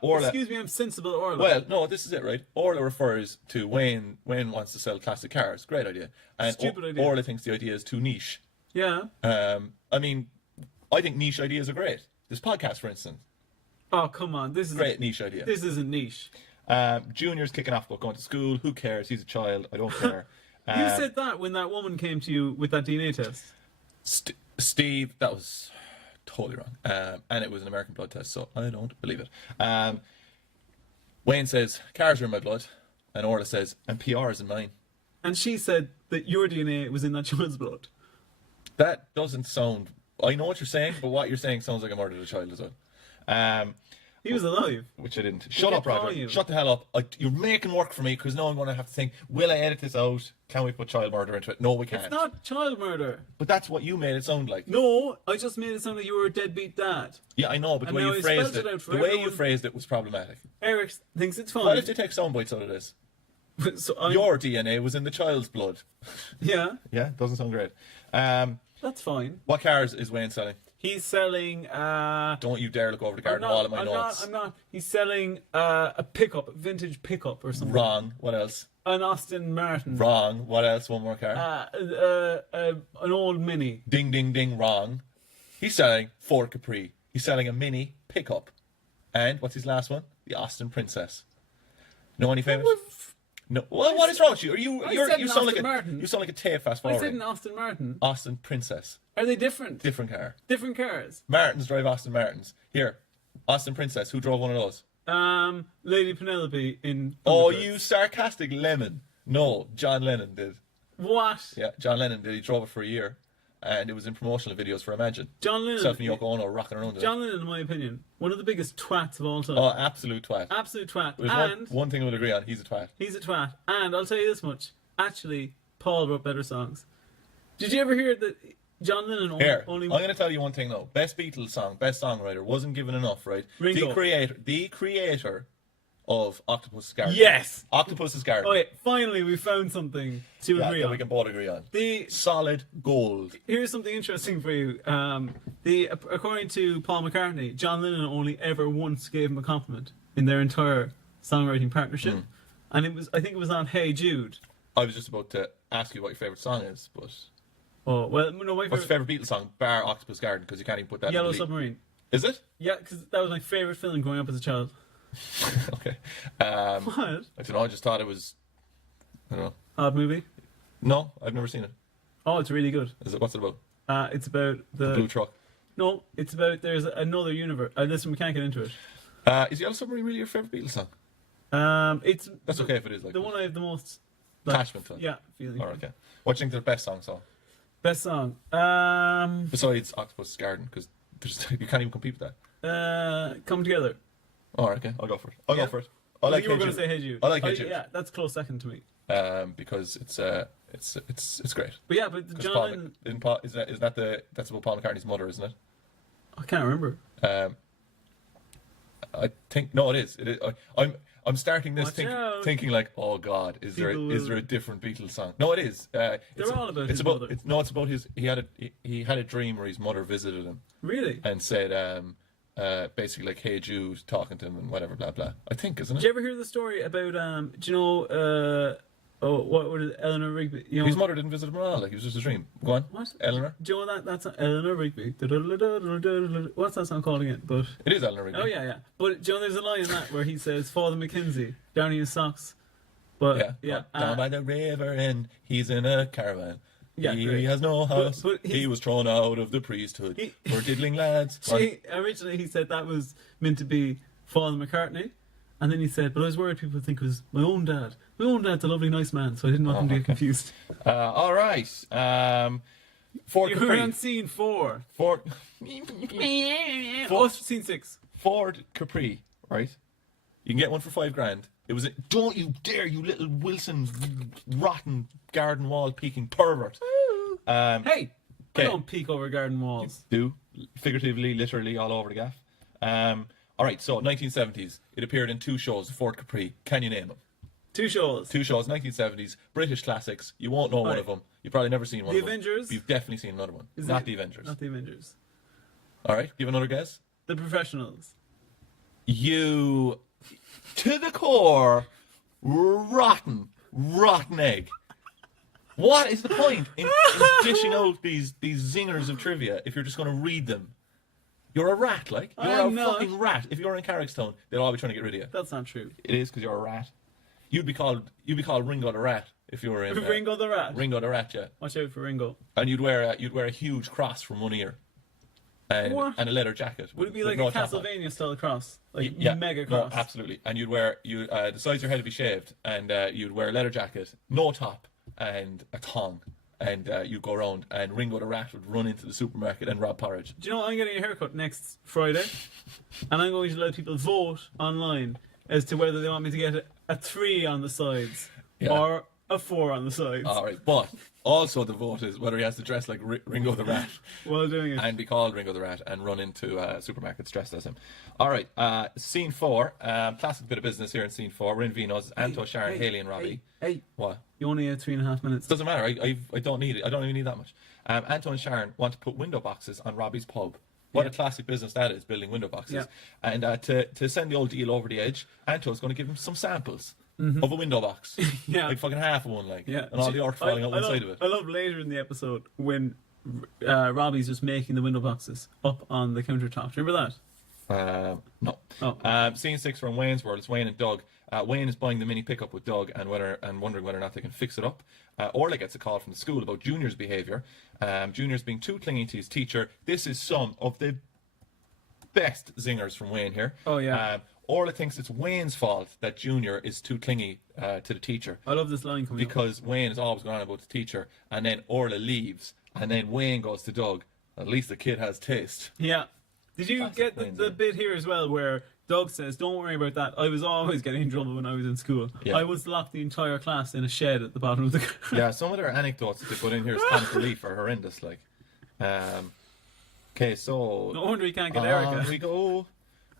Orla. Excuse me, I'm sensible Orla. Well, no, this is it, right? Orla refers to Wayne. Wayne wants to sell classic cars. Great idea. And Stupid idea. Orla thinks the idea is too niche. Yeah. I mean, I think niche ideas are great. This podcast, for instance, Oh come on, this is great niche idea. This isn't niche. Junior's kicking off about going to school. Who cares? He's a child. I don't care. You said that when that woman came to you with that DNA test. Steve, that was totally wrong. And it was an American blood test, so I don't believe it. Wayne says, cars are in my blood. And Orla says, and PR is in mine. And she said that your DNA was in that child's blood. That doesn't sound... I know what you're saying, but what you're saying sounds like I murdered a child as well. He was alive. Which I didn't. Shut up, kept Roger. calling you. Shut the hell up. You're making work for me because now I'm going to have to think, will I edit this out? Can we put child murder into it? No, we can't. It's not child murder. But that's what you made it sound like. No, I just made it sound like you were a deadbeat dad. Yeah, I know, but the And way now you he phrased spelled it, it out for the way you everyone. phrased it was problematic. Eric thinks it's fine. What if they take sound bites out of this? So Your DNA was in the child's blood. Yeah, Yeah, doesn't sound great. that's fine. What cars is Wayne selling? He's selling. Don't you dare look over the garden wall of my notes. I'm not. He's selling a pickup, a vintage pickup or something. Wrong. What else? An Aston Martin. Wrong. What else? One more car. An old Mini. Ding, ding, ding. Wrong. He's selling Ford Capri. He's selling a mini pickup. And what's his last one? The Austin Princess. Know any famous? No. Well, what is wrong with you? You sound like Martin. you sound like a tape fast I said forward. an Aston Martin. Austin Princess. Are they different? Different car. Different cars. Martins drive Austin Martins. Here, Austin Princess. Who drove one of those? Lady Penelope in. Oh, Thunderbirds. you sarcastic lemon. No, John Lennon did. What? Yeah, John Lennon did. He drove it for a year. And it was in promotional videos for Imagine. John Lennon. Self and Yoko Ono rocking around in it. John Lennon, in my opinion, one of the biggest twats of all time. Oh, absolute twat. Absolute twat. There's And one thing I would agree on. He's a twat. he's a twat. And I'll tell you this much. Actually, Paul wrote better songs. Did you ever hear that John Lennon Here, only I'm going to tell you one thing though. Best Beatles song, best songwriter, wasn't given enough, right? Ringo. The creator of Octopus's Garden. Yes! Octopus's Garden. Oh, wait, finally we found something to Yeah, agree that on. we can both agree on. The Solid gold. Here's something interesting for you. According to Paul McCartney, John Lennon only ever once gave him a compliment in their entire songwriting partnership, and I think it was on Hey Jude. I was just about to ask you what your favourite song is, but... Oh well, no, my What's your favorite, favourite Beatles song, bar Octopus Garden, because you can't even put that Yellow in the lead. Submarine. Is it? Yeah, because that was my favorite film growing up as a child. Okay. What? I don't know, I just thought it was... I don't know. Odd movie. No, I've never seen it. Oh, it's really good. Is it? What's it about? It's about The blue truck. No, it's about there's another universe. Listen, we can't get into it. Is Yellow Submarine really your favourite Beatles song? It's That's okay if it is. Like the one I have the most attachment to. Yeah, feeling. Alright, okay. What do you think their best song? Best song. Besides Octopus Garden, because you can't even compete with that. Come Together. Alright, okay. I'll go for it. I'll Yeah. go for it. I I like think you were Hey going to Jude. say Hey Jude. I like Hey Jude. Yeah, that's close second to me. Because it's great. But yeah, but 'Cause John Paul, Lennon, isn't that that's about Paul McCartney's mother, isn't it? I can't remember. I think no, it is. It is. I'm starting this Watch out. thinking like, oh God, is there a different Beatles song? No, it is. It's all about it's his about, mother. It's about his. He had a dream where his mother visited him Really? and said, basically like, "Hey Jude," talking to him and whatever, blah blah. I think, isn't Did you it? ever hear the story about do you know what is it, Eleanor Rigby? You know, His mother didn't visit him at all. Like it was just a dream. Go on, What? Eleanor. Do you know that's Eleanor Rigby? What's that song called again? But It is Eleanor Rigby. oh yeah. But do you know there's a line in that where he says Father McKenzie down in his socks. But Yeah. Down by the river and he's in a caravan. Yeah, he great. has no house. But he was thrown out of the priesthood. We're diddling lads. originally he said that was meant to be Father McCartney, and then he said, but I was worried people would think it was my own dad. My own dad's a lovely, nice man, so I didn't want them to get confused. All right. Ford You're Capri. on scene 4. Ford. Oh, scene 6. Ford Capri. Right. You can get one for $5,000. It was. Don't you dare, you little Wilson, rotten garden wall peeking pervert. Hey, I okay. don't peek over garden walls. Do figuratively, literally, all over the gaff. All right. So 1970s. It appeared in 2 shows. Ford Capri. Can you name them? 2 shows. 2 shows, 1970s, British classics. You won't know one Right. of them. You've probably never seen one The of them. Avengers? But you've definitely seen another one. Is Not it- the Avengers. Not the Avengers. All right, give another guess. The Professionals. You, to the core, rotten egg. What is the point in dishing out these zingers of trivia if you're just going to read them? You're a rat, like. You're I'm a not. fucking rat. If you're in Carrickstown, they'll all be trying to get rid of you. That's not true. It is because you're a rat. You'd be called Ringo the Rat if you were in Ringo the Rat. Ringo the Rat, yeah. Watch out for Ringo. And you'd wear a huge cross from one ear, and What? a leather jacket. Would it be with like no a top on. Castlevania style cross? Like Yeah, mega no, cross? absolutely. And you'd wear the sides of your head would be shaved, and you'd wear a leather jacket, no top, and a thong, and you'd go around, and Ringo the Rat would run into the supermarket and rob porridge. Do you know what? I'm getting a haircut next Friday, and I'm going to let people vote online as to whether they want me to get a 3 on the sides Yeah. or a 4 on the sides All right, but also the vote is whether he has to dress like Ringo the Rat while doing it. and be called Ringo the Rat and run into supermarkets dressed as him. All right, scene 4, classic bit of business here in scene 4. We're in Vino's. Anto, Sharon, Haley, and Robbie. Hey, What? you only had 3.5 minutes. Doesn't matter. I don't need it. I don't even need that much. Anto and Sharon want to put window boxes on Robbie's pub. What Yeah. a classic business that is, building window boxes. Yeah. And to send the old deal over the edge, Anto's going to give him some samples of a window box. Yeah. Like fucking half of one, like. Yeah, And all the arc falling out one side of it. I love later in the episode when Robbie's just making the window boxes up on the countertop. Do you remember that? No. Oh. Scene 6 from Wayne's World. It's Wayne and Doug. Wayne is buying the mini pickup with Doug and wondering whether or not they can fix it up. Orla gets a call from the school about Junior's behaviour. Junior's being too clingy to his teacher. This is some of the best zingers from Wayne here. Oh, yeah. Orla thinks it's Wayne's fault that Junior is too clingy to the teacher I love this line coming up. because Wayne is always going on about the teacher, and then Orla leaves, and then Wayne goes to Doug. At least the kid has taste. Yeah. Did you Classic get Wayne, the yeah. bit here as well where Doug says, "Don't worry about that. I was always getting in trouble when I was in school. Yeah. I once locked the entire class in a shed at the bottom of the car." Yeah, some of their anecdotes that they put in here as comic relief are horrendous. Like, okay, so No wonder he can't get on Erica. we go.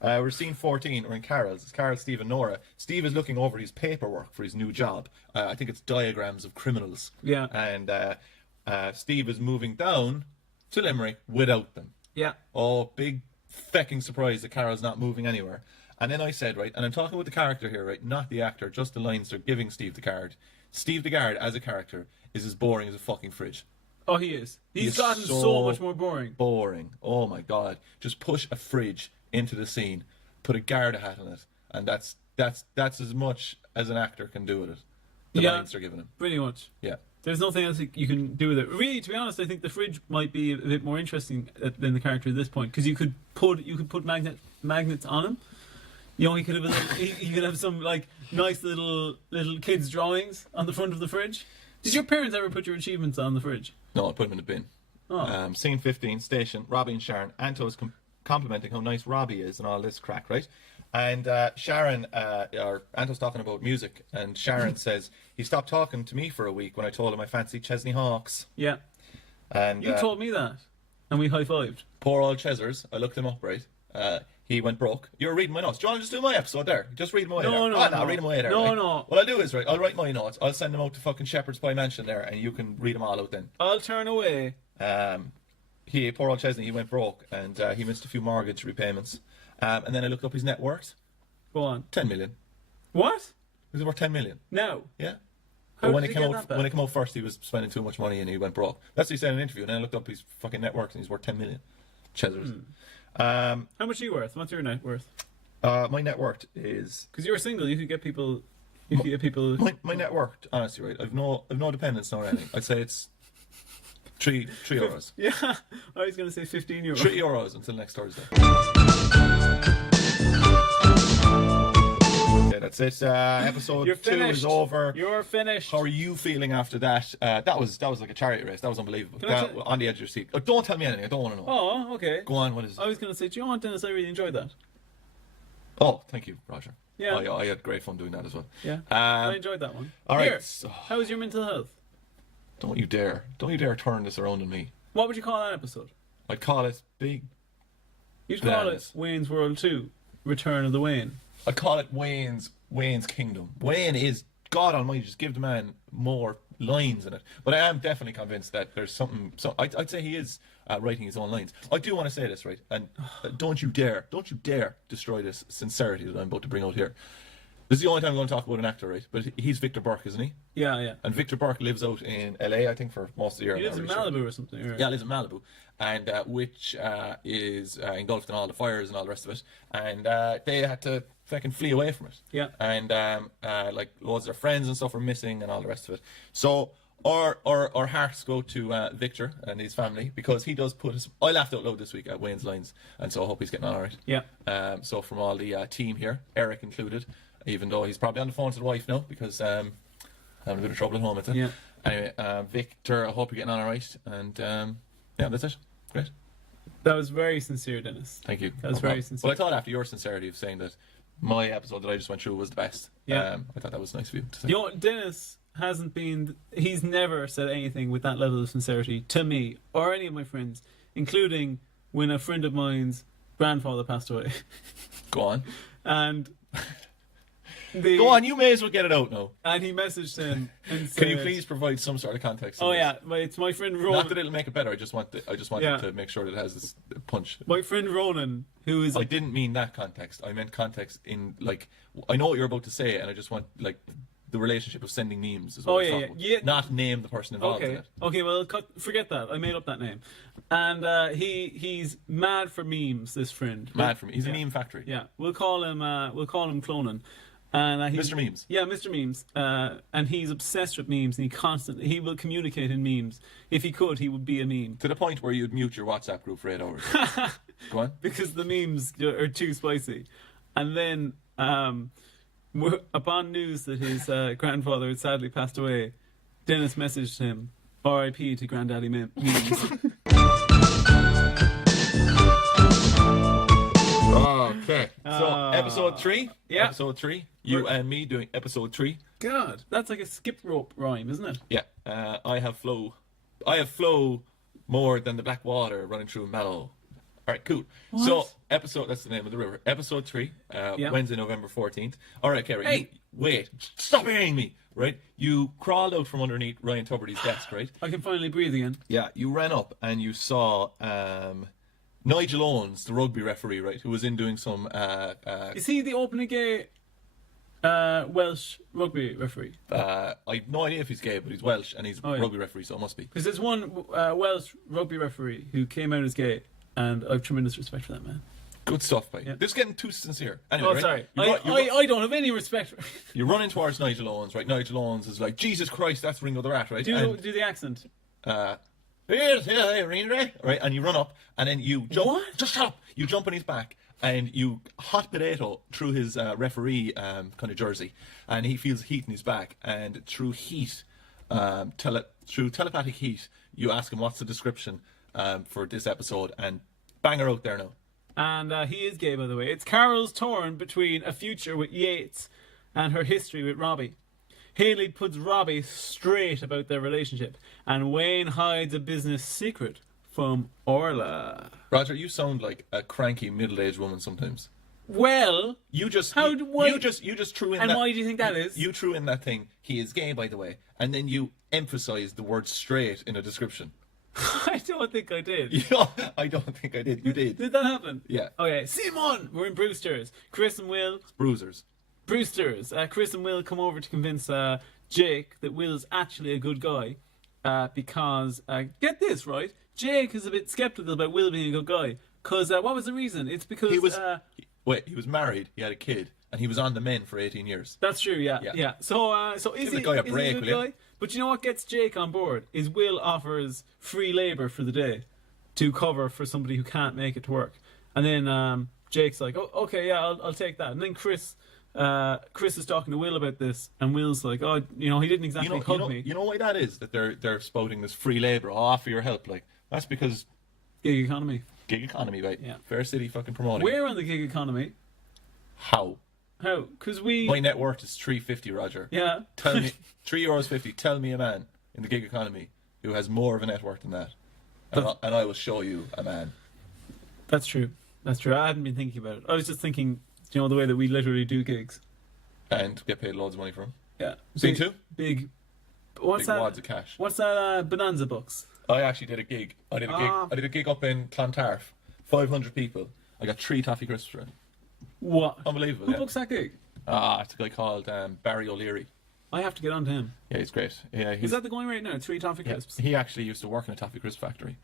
We're scene 14. We're in Carol's. It's Carol, Steve, and Nora. Steve is looking over his paperwork for his new job. I think it's diagrams of criminals. Yeah. And Steve is moving down to Limerick without them. Yeah. Oh, big fecking surprise that Carol's not moving anywhere. And then I said, right, and I'm talking about the character here, right, not the actor, just the lines they're giving Steve the Guard. Steve the Guard, as a character, is as boring as a fucking fridge. Oh, he is. He's is gotten so so much more boring. Boring. Oh my god. Just push a fridge into the scene, put a Garda hat on it, and that's as much as an actor can do with it. The Yeah. lines they're giving him. Pretty much. Yeah. There's nothing else you can do with it. Really, to be honest, I think the fridge might be a bit more interesting than the character at this point because you could put magnets on him. You know, he could have he could have some like nice little kids' drawings on the front of the fridge. Did your parents ever put your achievements on the fridge? No, I'll put him in the bin. Oh. Scene 15, station, Robbie and Sharon. Anto is complimenting how nice Robbie is and all this crack, right? And Sharon, or Anto's talking about music, and Sharon says, he stopped talking to me for a week when I told him I fancied Chesney Hawks. Yeah. And You told me that, and we high-fived. poor old Chesers, I looked him up, right? He went broke. You're reading my notes. Do you want to just do my episode there? Just read them away there. No. Read them away there. No, right? no. What I'll do is, right, I'll write my notes. I'll send them out to fucking Shepherd's Pie Mansion there, and you can read them all out then. I'll turn away. Poor old Chesney, he went broke, and he missed a few mortgage repayments. And then I looked up his net worth. Go on. 10 million. What? He was worth 10 million. No. Yeah. How But when did he he came get out, that back? when he came out first, he was spending too much money and he went broke. That's what he said in an interview. And then I looked up his fucking net worth, and he's worth 10 million. Chesers. How much are you worth? What's your net worth? My net worth is Because you're single, you could get people. You could get people. my net worth. Honestly, right? I've no dependence nor anything. I'd say it's three euros. Yeah, I was going to say 15 euros. €3 until next Thursday. Yeah, that's it. Episode You're 2 finished. is over. You're finished. How are you feeling after that? That was like a charity race. That was unbelievable. Can I tell- On the edge of your seat. Oh, don't tell me anything. I don't want to know. Oh, okay. Go on. What is it? I was going to say, do you know what, Dennis? I really enjoyed that. Oh, thank you, Roger. Yeah. I had great fun doing that as well. Yeah, I enjoyed that one. all right, Here, so- how is your mental health? Don't you dare turn this around on me. What would you call that episode? I'd call it big. You'd call Bananas. it Wayne's World 2, Return of the Wayne. I'd call it Wayne's Kingdom. Wayne is, God Almighty, just give the man more lines in it. But I am definitely convinced that there's something. So I'd say he is writing his own lines. I do want to say this, right? And don't you dare destroy this sincerity that I'm about to bring out here. This is the only time I'm going to talk about an actor, right? But he's Victor Burke, isn't he? Yeah. And Victor Burke lives out in LA, I think, for most of the year. He lives in Malibu or something. Right? Yeah, lives in Malibu, and which is engulfed in all the fires and all the rest of it. And they had to fucking flee away from it. Yeah. And like loads of their friends and stuff are missing and all the rest of it. So our hearts go to Victor and his family, because he does put his. I laughed out loud this week at Wayne's lines, and so I hope he's getting on all right. Yeah. So from all the team here, Eric included, even though he's probably on the phone to the wife now because having a bit of trouble at home, Yeah. Anyway, Victor, I hope you're getting on all right, and yeah, that's it. Great. That was very sincere, Dennis. Thank you. That was very sincere. Well, I thought after your sincerity of saying that my episode that I just went through was the best, Yeah. I thought that was nice of you to say. You know, Dennis hasn't been. He's never said anything with that level of sincerity to me or any of my friends, including when a friend of mine's grandfather passed away. Go on. And Go on, you may as well get it out now. And he messaged him and said, Can you please provide some sort of context? Oh on this? yeah, but it's my friend Ronan. Not that it'll make it better. I just want Yeah. to make sure that it has this punch. My friend Ronan, who is I didn't mean that context. I meant context in like I know what you're about to say, and I just want like the relationship of sending memes. Is what Oh, I was yeah, talking yeah. about. Not name the person involved in okay. it. Okay, well, forget that. I made up that name, and he's mad for memes. This friend, Mad for me. He's Yeah. a meme factory. Yeah, we'll call him Clonan. And he's, Mr. Memes. Yeah, Mr. Memes. And he's obsessed with memes, and he will communicate in memes. If he could, he would be a meme. To the point where you'd mute your WhatsApp group for 8 hours. Go on. Because the memes are too spicy. And then, upon news that his grandfather had sadly passed away, Denis messaged him, R.I.P. to Granddaddy Memes. Okay. So episode 3. Yeah. Episode 3. You and me doing episode 3. God, that's like a skip rope rhyme, isn't it? Yeah. I have flow more than the black water running through Mallow. All right, cool. What? So episode, that's the name of the river. Episode 3, Yeah. Wednesday, November 14th. All right, Kerry. Hey. Wait. Stop hearing me. Right. You crawled out from underneath Ryan Tuberty's desk, right? I can finally breathe again. Yeah. You ran up and you saw Nigel Owens, the rugby referee, right, who was in doing some. Is he the openly gay Welsh rugby referee? I have no idea if he's gay, but he's Welsh and he's Oh, yeah. a rugby referee, so it must be. Because there's one Welsh rugby referee who came out as gay, and I have tremendous respect for that man. Good stuff, mate. Yeah. This is getting too sincere. Anyway, Oh, right? sorry. You I don't have any respect for You're running towards Nigel Owens, right? Nigel Owens is like, Jesus Christ, that's Ringo the Rat, right? do the accent. Here's Ringo, right? And you run up, and then you jump. What? Just shut up. You jump on his back, and you hot potato through his referee kind of jersey, and he feels heat in his back, and through heat, through telepathic heat, you ask him what's the description for this episode, and bang her out there now. And he is gay, by the way. It's Carol's torn between a future with Yates and her history with Robbie. Haley puts Robbie straight about their relationship, and Wayne hides a business secret from Orla. Roger, you sound like a cranky middle-aged woman sometimes. Well, You just How you, do- why- you just threw in and that. why do you think that is? You threw in that thing. He is gay, by the way, and then you emphasized the word "straight" in a description. I don't think I did. Yeah, I don't think I did. You did. Did that happen? Yeah. Okay, Simon! We're in Brewster's. Chris and Will. Bruisers. Brewster's. Chris and Will come over to convince Jake that Will's actually a good guy. Because, get this, right? Jake is a bit skeptical about Will being a good guy. Because, what was the reason? It's because... He was he was married. He had a kid, and he was on the men for 18 years. That's true, yeah. Yeah. So is the he, guy a is he break, a good will you? guy? But you know what gets Jake on board? Is Will offers free labour for the day to cover for somebody who can't make it to work. And then Jake's like, oh, okay, yeah, I'll take that. And then Chris is talking to Will about this, and Will's like, oh, he didn't exactly hug me. You know why that is? That they're spouting this free labor. Oh, offer your help. Like that's because Gig economy. gig economy, right? Yeah. Fair City fucking promoting. We're on the gig economy. How? How? Because we... My net worth is $3.50, Roger. Yeah. Tell me €3.50. Tell me a man in the gig economy who has more of a net worth than that, and I will show you a man. That's true. That's true. I hadn't been thinking about it. I was just thinking, the way that we literally do gigs. And get paid loads of money for him. Yeah. Scene 2? Big... What's Big that? wads of cash. What's that Bonanza Bucks? I actually did a gig. I did a gig up in Clontarf. 500 people. I got 3 toffee crisps for it. What? Unbelievable. Who Yeah. books that gig? It's a guy called Barry O'Leary. I have to get onto him. Yeah, he's great. Yeah, Is that the going rate now? 3 toffee crisps. he actually used to work in a toffee crisp factory.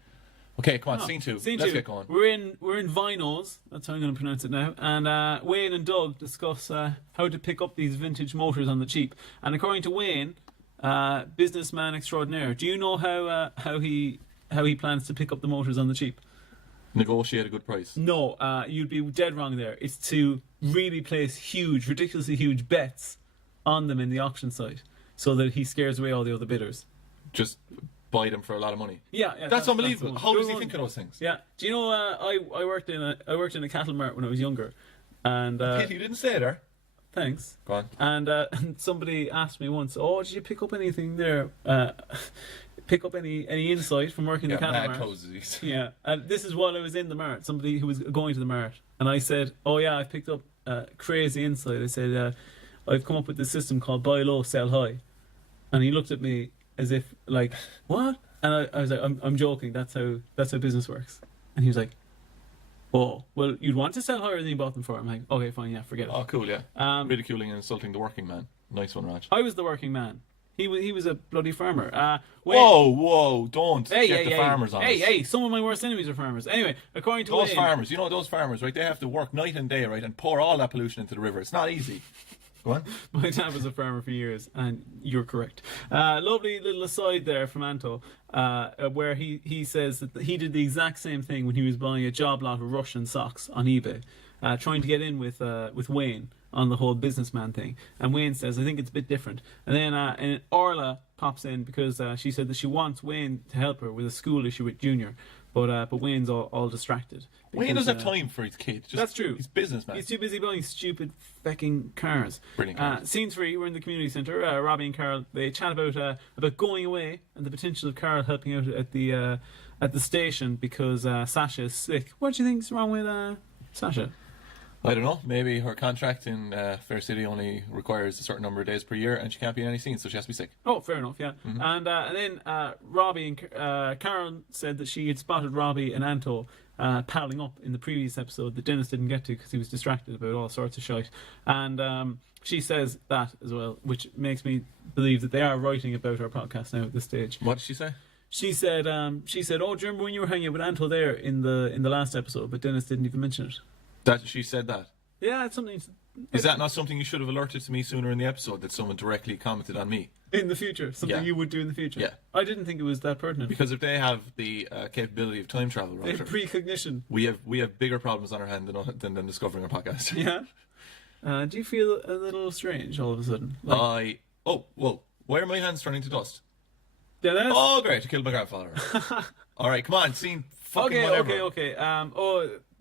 Okay, come on, scene two. Let's get going. We're in Vinos. That's how I'm going to pronounce it now. And Wayne and Doug discuss how to pick up these vintage motors on the cheap. And according to Wayne, businessman extraordinaire, do you know how he plans to pick up the motors on the cheap? Negotiate a good price. No, you'd be dead wrong there. It's to really place huge, ridiculously huge bets on them in the auction site, so that he scares away all the other bidders. Just buy them for a lot of money. Yeah, that's unbelievable. How does he think of those things? Yeah. Do you know? I worked in a cattle mart when I was younger, and you didn't say there. Thanks. Go on. And somebody asked me once, "Oh, did you pick up anything there? Pick up any insight from working in the cattle mart?" Closes. Yeah. And this is while I was in the mart. Somebody who was going to the mart, and I said, "Oh yeah, I've picked up crazy insight." I said, "I've come up with this system called buy low, sell high," and he looked at me as if like, "What?" And I was like, "I'm joking. That's how business works." And he was like, "Oh, well, you'd want to sell higher than you bought them for." I'm like, "Okay, fine, yeah, forget it." Oh, cool, yeah. Ridiculing and insulting the working man. Nice one, Raj. I was the working man. He was a bloody farmer. Whoa, don't get the farmers on us. Hey, some of my worst enemies are farmers. Anyway, according to those Wayne, farmers, you know those farmers, right? They have to work night and day, right, and pour all that pollution into the river. It's not easy. Go on. My dad was a farmer for years, and you're correct. Lovely little aside there from Anto, where he says that he did the exact same thing when he was buying a job lot of Russian socks on eBay, trying to get in with Wayne on the whole businessman thing. And Wayne says, "I think it's a bit different." And then and Orla pops in because she said that she wants Wayne to help her with a school issue with Junior. But Wayne's all distracted. Because, Wayne doesn't have time for his kid. That's true. He's businessman. He's too busy buying stupid fecking cars. Brilliant cars. Scene 3, we're in the community centre. Robbie and Carl, they chat about going away and the potential of Carl helping out at the station because Sasha is sick. What do you think's wrong with Sasha? I don't know. Maybe her contract in Fair City only requires a certain number of days per year, and she can't be in any scenes, so she has to be sick. Oh, fair enough, yeah. Mm-hmm. And then Robbie and Karen said that she had spotted Robbie and Anto palling up in the previous episode that Denis didn't get to because he was distracted about all sorts of shite. And she says that as well, which makes me believe that they are writing about our podcast now at this stage. What did she say? She said, "Oh, do you remember when you were hanging out with Anto there in the last episode, but Denis didn't even mention it." That she said that? Yeah, it's something. Is that not something you should have alerted to me sooner in the episode, that someone directly commented on me? In the future, something you would do in the future. Yeah. I didn't think it was that pertinent. Because if they have the capability of time travel, they have precognition. We have bigger problems on our hand than discovering our podcast. Yeah. Do you feel a little strange all of a sudden? Why are my hands turning to dust? Dennis? Oh, great! I killed my grandfather. All right, come on, scene fucking whatever. Okay.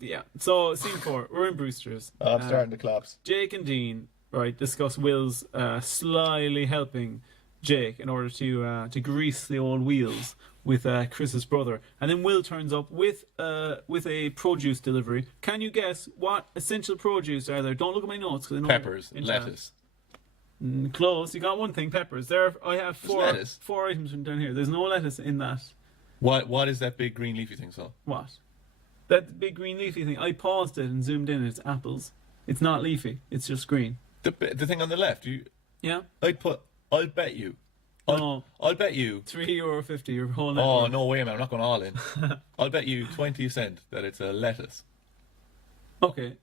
Yeah. So scene 4, we're in Brewster's. I'm starting to collapse. Jake and Dean, right, discuss Will's slyly helping Jake in order to grease the old wheels with Chris's brother, and then Will turns up with a produce delivery. Can you guess what essential produce are there? Don't look at my notes because I know peppers, lettuce. Close. You got one thing. Peppers. There. I have four items from down here. There's no lettuce in that. What is that big green leafy thing? So what? That big green leafy thing. I paused it and zoomed in. It's apples. It's not leafy. It's just green. The thing on the left. Yeah. I'll bet you. I'll bet you €3.50 your whole net. Oh no way, man! I'm not going all in. I'll bet you 20 cents that it's a lettuce. Okay.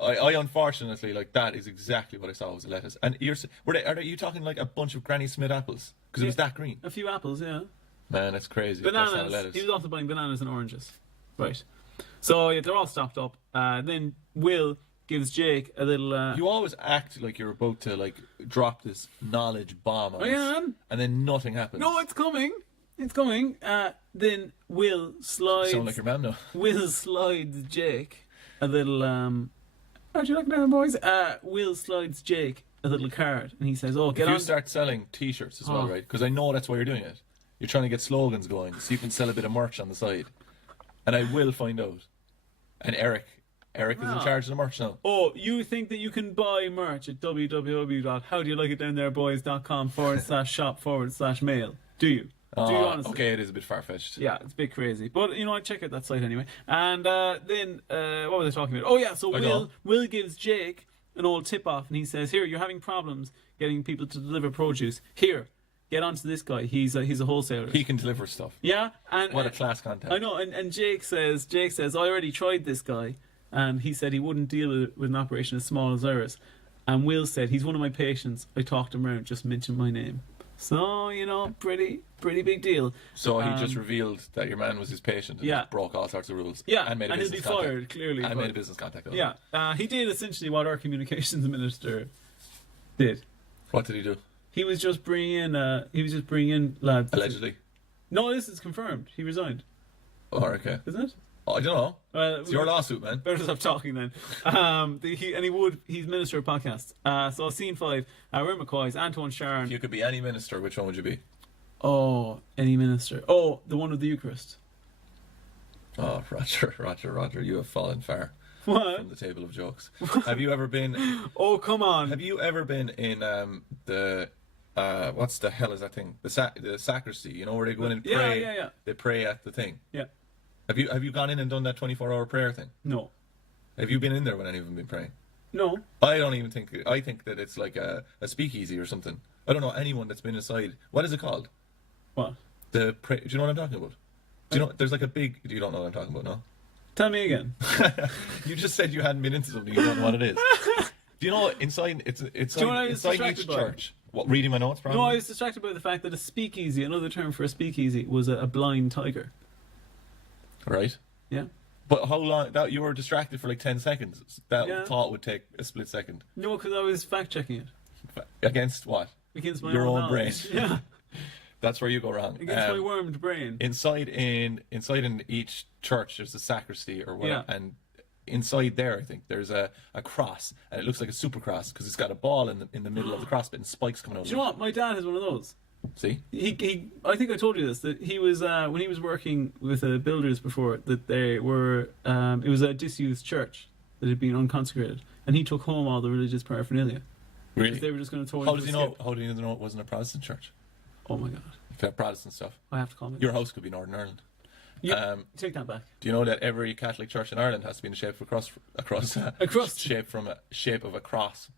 I unfortunately, like, that is exactly what I saw was a lettuce. And are you talking like a bunch of Granny Smith apples? Because it was that green. A few apples, yeah. Man, that's crazy. Bananas. That's not a lettuce. He was also buying bananas and oranges. Right. So yeah, they're all stocked up. Then Will gives Jake a little. You always act like you're about to like drop this knowledge bomb on us, and then nothing happens. No, it's coming. It's coming. Then Will slides. Sound like your man now. Will slides Jake a little. How'd you like that, boys? Will slides Jake a little card, and he says, "Oh, get on." You start selling T-shirts as well, right? Because I know that's why you're doing it. You're trying to get slogans going, so you can sell a bit of merch on the side. And I will find out. And Eric is in charge of the merch now. Oh, you think that you can buy merch at www.howdoyoulikeit.down there/boys.com/shop/mail? Do you? Do you honestly? Okay, it is a bit far-fetched. Yeah, it's a bit crazy. But, you know, I check out that site anyway. And then, what was I talking about? Oh, yeah, so Will gives Jake an old tip-off, and he says, "Here, you're having problems getting people to deliver produce. Here, get onto this guy. He's a wholesaler. He can deliver stuff. Yeah, and What a class contact. I know. And Jake says, I already tried this guy, and he said he wouldn't deal with an operation as small as ours. And Will said, he's one of my patients. I talked him around, just mentioned my name. So, pretty big deal. So he just revealed that your man was his patient and just broke all sorts of rules. Yeah, and made a and he'll business be contact. fired, clearly. And made a business contact. Yeah, he did essentially what our communications minister did. What did he do? He was just bringing in lads. Allegedly. No, this is confirmed. He resigned. Oh, okay. Isn't it? Oh, I don't know. It's your lawsuit, man. Better stop talking then. He's minister of podcasts. So scene 5, Rim McCoy's, Antoine Sharon. If you could be any minister, which one would you be? Oh, any minister. Oh, the one with the Eucharist. Oh, Roger, you have fallen far What? from the table of jokes. Have you ever been... Oh, come on. Have you ever been in the... what's the hell is that thing? The sacristy, where they go in and pray? Yeah. They pray at the thing. Yeah. Have you gone in and done that 24-hour prayer thing? No. Have you been in there when any of them been praying? No. I don't even think... I think that it's like a speakeasy or something. I don't know anyone that's been inside. What is it called? What? Do you know what I'm talking about? Do you know? There's like a big... You don't know what I'm talking about, no? Tell me again. You just said you hadn't been into something. You don't know what it is. Do you know inside... It's Do you know what I was inside distracted each by? church. What, reading my notes, probably? No, I was distracted by the fact that a speakeasy, another term for a speakeasy, was a blind tiger. Right. Yeah. But how long... That you were distracted for like 10 seconds. That thought would take a split second. No, because I was fact-checking it. Against what? Against my Your own knowledge. brain. Yeah. That's where you go wrong. Against my wormed brain. Inside in each church, there's a sacristy or whatever, and inside there, I think there's a cross, and it looks like a super cross because it's got a ball in the middle of the cross bit and spikes coming out. Do you know what? My dad has one of those. See? He I think I told you this, that he was when he was working with builders before, that they were it was a disused church that had been unconsecrated, and he took home all the religious paraphernalia. Really? They were just going to throw it. How does he know? How do you know it wasn't a Protestant church? Oh my god! If you have Protestant stuff, I have to comment. your house could be Northern Ireland. Take that back. Do you know that every Catholic church in Ireland has to be in the shape of a cross? shape of a cross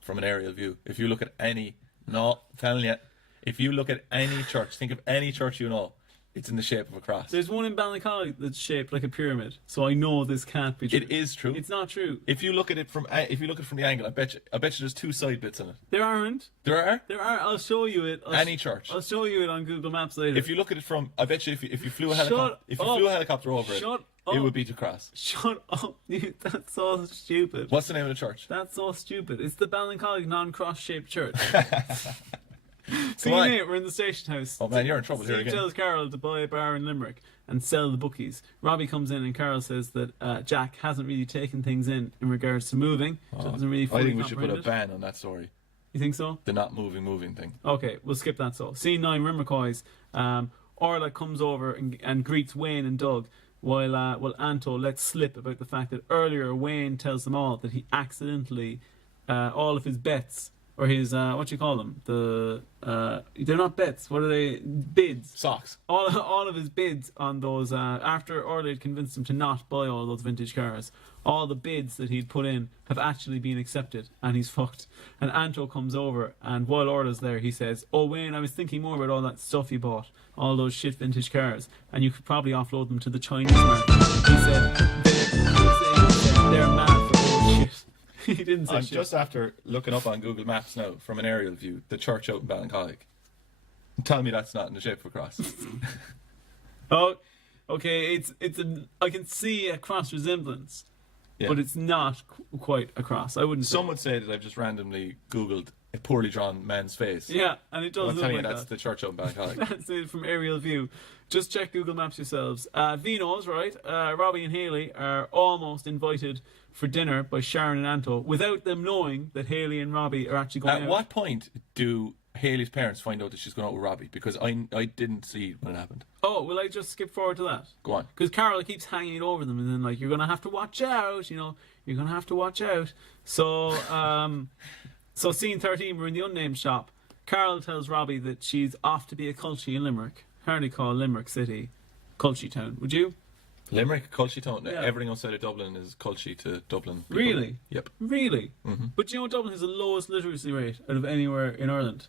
from an aerial view. If you look at any, no, I'm telling you, if you look at any church, think of any church you know, it's in the shape of a cross. There's one in Ballincollig that's shaped like a pyramid, so I know this can't be true. It is true. It's not true. If you look at it from the angle, I bet you there's two side bits in it. There aren't. There are. There are. I'll show you it. Any church. I'll show you it on Google Maps later. If you look at it from, I bet you if you flew a helicopter over it, it would be to cross. Shut up! That's so stupid. What's the name of the church? That's so stupid. It's the Ballincollig non-cross shaped church. See, Come on. mate, we're in the station house. Oh man, you're in trouble Steve here again. tells Carol to buy a bar in Limerick and sell the bookies. Robbie comes in and Carol says that Jack hasn't really taken things in regards to moving. Doesn't really I think we fully should put a comprehend it. ban on that story. You think so? The not moving thing. Okay, we'll skip that. So, scene 9, Rim McCoy's. Orla comes over and greets Wayne and Doug, while Anto lets slip about the fact that earlier Wayne tells them all that he accidentally all of his bets, or his what do you call them? They're not bets. What are they? Bids. Socks. All of his bids on those after Orla had convinced him to not buy all those vintage cars. All the bids that he'd put in have actually been accepted, and he's fucked. And Anto comes over, and while Orla's there, he says, "Oh Wayne, I was thinking more about all that stuff you bought, all those shit vintage cars, and you could probably offload them to the Chinese market." He said, "They're mad for all shit." He didn't say I'm shit. just after looking up on Google Maps now from an aerial view the church out in Ballincollig. Tell me that's not in the shape of a cross. Oh, okay. I can see a cross resemblance, but it's not quite a cross. I wouldn't. Some would say that I've just randomly Googled a poorly drawn man's face. Yeah, and it does I'm look telling like you, that's that. the church out in Ballincollig. That's it from aerial view. Just check Google Maps yourselves. Vino's, right? Robbie and Haley are almost invited for dinner by Sharon and Anto without them knowing that Haley and Robbie are actually going out. At what point do Haley's parents find out that she's going out with Robbie? Because I didn't see when it happened. Oh, will I just skip forward to that? Go on. Because Carol keeps hanging over them and then like, you're going to have to watch out, you're going to have to watch out. So, so scene 13, we're in the unnamed shop. Carol tells Robbie that she's off to be a culchie in Limerick. Hardly call Limerick City Culchie Town, would you? Limerick, culty town. Yeah. Everything outside of Dublin is culty to Dublin. people. Really? Yep. Really? Mm-hmm. But you know Dublin has the lowest literacy rate out of anywhere in Ireland.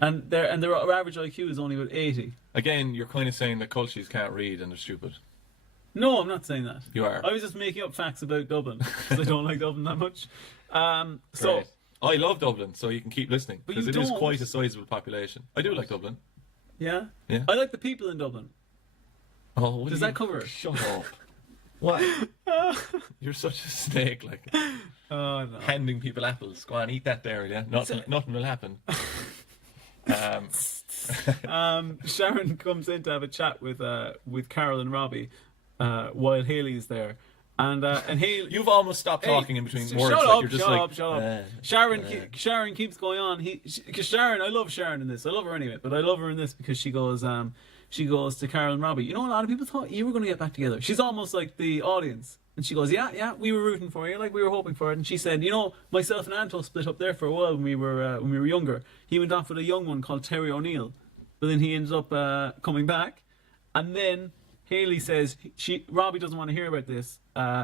And their average IQ is only about 80. Again, you're kind of saying that culties can't read and they're stupid. No, I'm not saying that. You are. I was just making up facts about Dublin because I don't like Dublin that much. So Great. I love Dublin, so you can keep listening But because you it is don't. quite a sizable population. I do like Dublin. yeah, Yeah. I like the people in Dublin. Oh, what Does do that cover it? Shut up. What? You're such a snake, like Oh no. handing people apples. Go on, eat that there, yeah. Nothing will happen. Sharon comes in to have a chat with Carol and Robbie while Haley's there, and Haley. You've almost stopped talking in between words. Shut like up! you're just Shut like, up! Shut up! Sharon keeps going on. Because Sharon, I love Sharon in this. I love her anyway, but I love her in this because she goes to Carol and Robbie. You know, a lot of people thought you were going to get back together. She's almost like the audience. And she goes, yeah, we were rooting for you, like we were hoping for it. And she said, you know, myself and Anto split up there for a while when we were younger. He went off with a young one called Terry O'Neill, but then he ends up coming back. And then Haley says Robbie doesn't want to hear about this.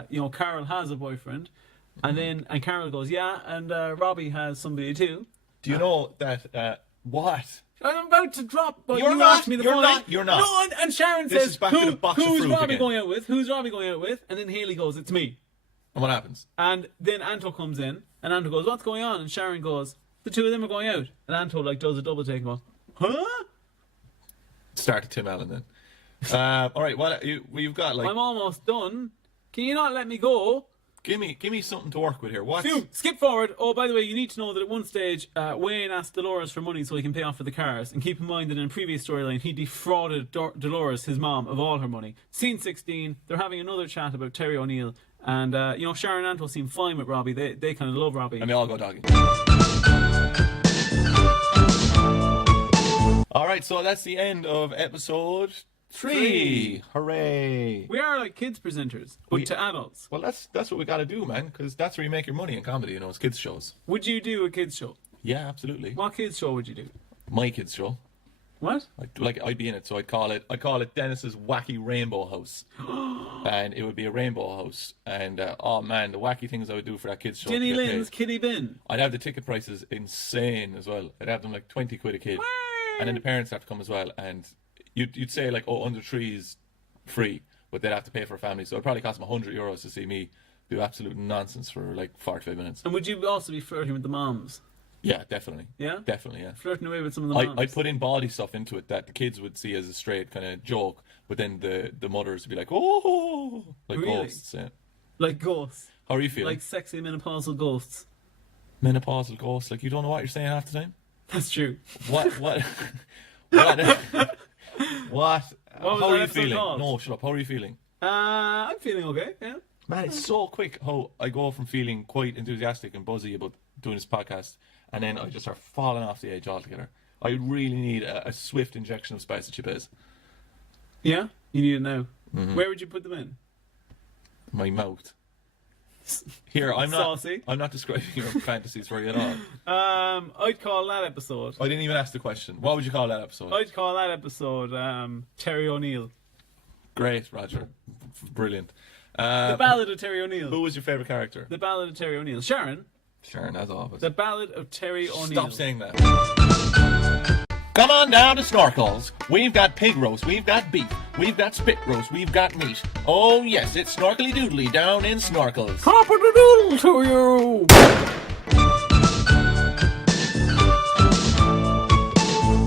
You know, Carol has a boyfriend, and Carol goes, yeah, and Robbie has somebody too. do you know that? What? I'm about to drop, but You're you not, asked me the you're phone. not, you're not. No, and Sharon This says, is back to the box of who's fruit Robbie again. going out with? Who's Robbie going out with? And then Haley goes, it's me. And what happens? And then Anto comes in, and Anto goes, what's going on? And Sharon goes, the two of them are going out. And Anto like does a double take and goes, huh? Start to Tim Allen then. All right, what you've got like? I'm almost done. Can you not let me go? Give me something to work with here. What? Phew, skip forward. Oh, by the way, you need to know that at one stage, Wayne asked Dolores for money so he can pay off for the cars. And keep in mind that in a previous storyline, he defrauded Dolores, his mom, of all her money. Scene 16, they're having another chat about Terry O'Neill. And, you know, Sharon and Anto seem fine with Robbie. They kind of love Robbie. And they all go doggy. All right, so that's the end of episode 3. Hooray! We are like kids presenters, but to adults. Well, that's what we got to do, man, because that's where you make your money in comedy. You know, it's kids shows. Would you do a kids show? Yeah, absolutely. What kids show would you do? My kids show. What? Like I'd be in it, so I'd call it Dennis's Wacky Rainbow House, and it would be a rainbow house. And oh man, the wacky things I would do for that kids show. Jenny to get Lynn's paid. Kitty Bin. I'd have the ticket prices insane as well. I'd have them like 20 quid a kid, and then the parents have to come as well. And you'd say like, oh, under trees, free, but they'd have to pay for a family. So it'd probably cost them €100 to see me do absolute nonsense for like 45 minutes. And would you also be flirting with the moms? Yeah, definitely. Yeah? Definitely, yeah. Flirting away with some of the moms? I'd put in body stuff into it that the kids would see as a straight kind of joke, but then the mothers would be like, oh, like Really? ghosts. Yeah. Like ghosts. How are you feeling? Like sexy menopausal ghosts. Menopausal ghosts. Like you don't know what you're saying half the time. That's true. What? What? What? was How that are you episode feeling? called? No, shut up. How are you feeling? I'm feeling okay, yeah. Man, it's so quick how I go from feeling quite enthusiastic and buzzy about doing this podcast, and then I just start falling off the edge altogether. I really need a swift injection of spicy chips. Yeah? You need it now. Mm-hmm. Where would you put them in? My mouth. Here, I'm not. Saucy. I'm not describing your fantasies for you at all. I'd call that episode. I didn't even ask the question. What would you call that episode? I'd call that episode Terry O'Neill. Great, Roger. Brilliant. The Ballad of Terry O'Neill. Who was your favourite character? The Ballad of Terry O'Neill. Sharon. Sharon, as always. The Ballad of Terry O'Neill. Stop saying that. Come on down to Snorkels. We've got pig roast, we've got beef, we've got spit roast, we've got meat. Oh yes, it's Snorkely Doodly down in Snorkels. Cop-a-doodle to you!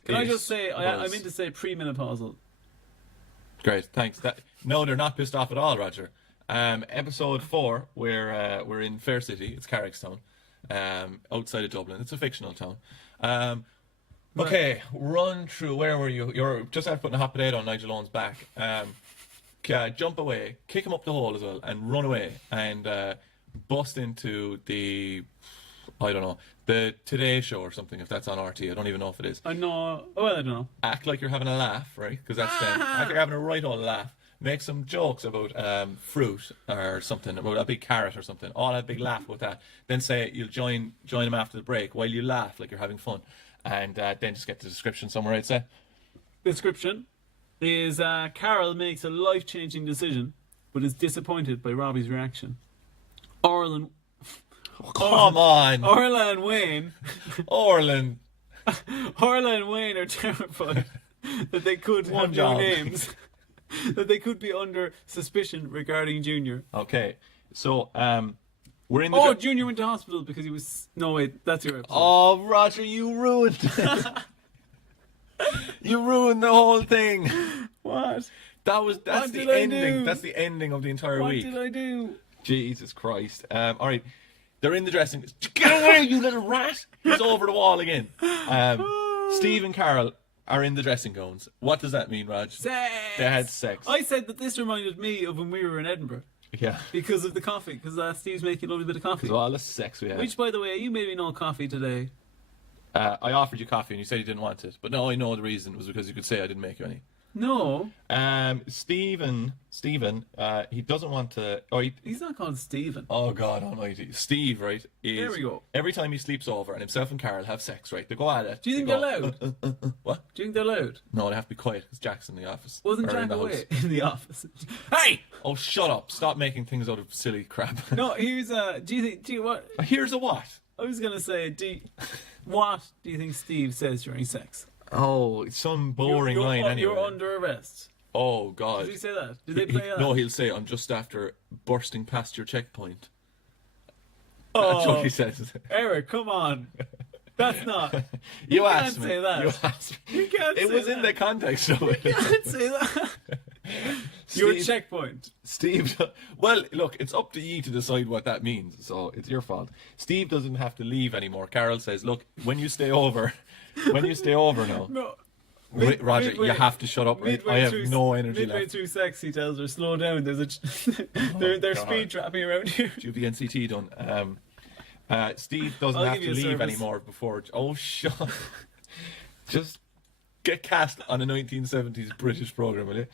Can I just say, I meant to say premenopausal. Great, thanks. No, they're not pissed off at all, Roger. Episode 4, we're in Fair City. It's Carrickstown, outside of Dublin. It's a fictional town. Okay, run through. Where were you? You're just after putting a hot potato on Nigel Owen's back. Jump away, kick him up the hole as well, and run away and bust into the, I don't know, the Today Show or something. If that's on RT, I don't even know if it is. I know. Well, I don't know. Act like you're having a laugh, right? Because that's them. Act like you're having a right old laugh. Make some jokes about fruit or something, about a big carrot or something. All have a big laugh about that. Then say you'll join them after the break while you laugh like you're having fun. And then just get the description somewhere, I'd say. The description is Carol makes a life-changing decision but is disappointed by Robbie's reaction. Orla Come on, and Wayne. Orland. Orla and Wayne are terrified that they could One have job. no names. That they could be under suspicion regarding Junior. Okay, so we're in the. Oh, Junior went to hospital because he was. No, wait, that's your episode. Oh, Roger, you ruined. You ruined the whole thing. What? That's What the did I ending. do? That's the ending of the entire What week. did I do? Jesus Christ. All right. They're in the dressing. Get away, you little rat! He's over the wall again. Steve and Carol are in the dressing gowns. What does that mean, Raj? Sex! They had sex. I said that this reminded me of when we were in Edinburgh Yeah. because of the coffee, because Steve's making a lovely bit of coffee. So all the sex we had. Which, by the way, you made me no coffee today. I offered you coffee and you said you didn't want it. But no, I know the reason was because you could say I didn't make you any. No, Stephen, he doesn't want to. he's not called Stephen. Oh God Almighty, Steve, right? There we go. Every time he sleeps over, and himself and Carol have sex, right? They go at it. Do you think they they're go, loud? What? Do you think they're loud? No, they have to be quiet because Jack's in the office. Wasn't Or in Jack the away house. in the office? Hey! Oh, shut up! Stop making things out of silly crap. No, here's do you what? Here's a what? I was gonna say, what do you think Steve says during sex? Oh, it's some boring You're- line anyway. You're under arrest. Oh God. Did he say that? Did they play that? No, he'll say, "I'm just after bursting past your checkpoint." That's what he says. Eric, come on. That's not. You can't asked me. say that. You asked me. You can't It say was that. in the context of it. You can't say that. Your Steve- checkpoint. Steve, well, look, it's up to you to decide what that means, so it's your fault. Steve doesn't have to leave anymore. Carol says, "Look, when you stay over now, No. Roger, midway- you have to shut up. Right? Midway I have through- no energy midway left." through sex, he tells her, slow down. There's they're God. speed trapping around here. You've the NCT done. Steve doesn't I'll have give to you a leave service. anymore before. Oh, shut up. Just get cast on a 1970s British program, will you?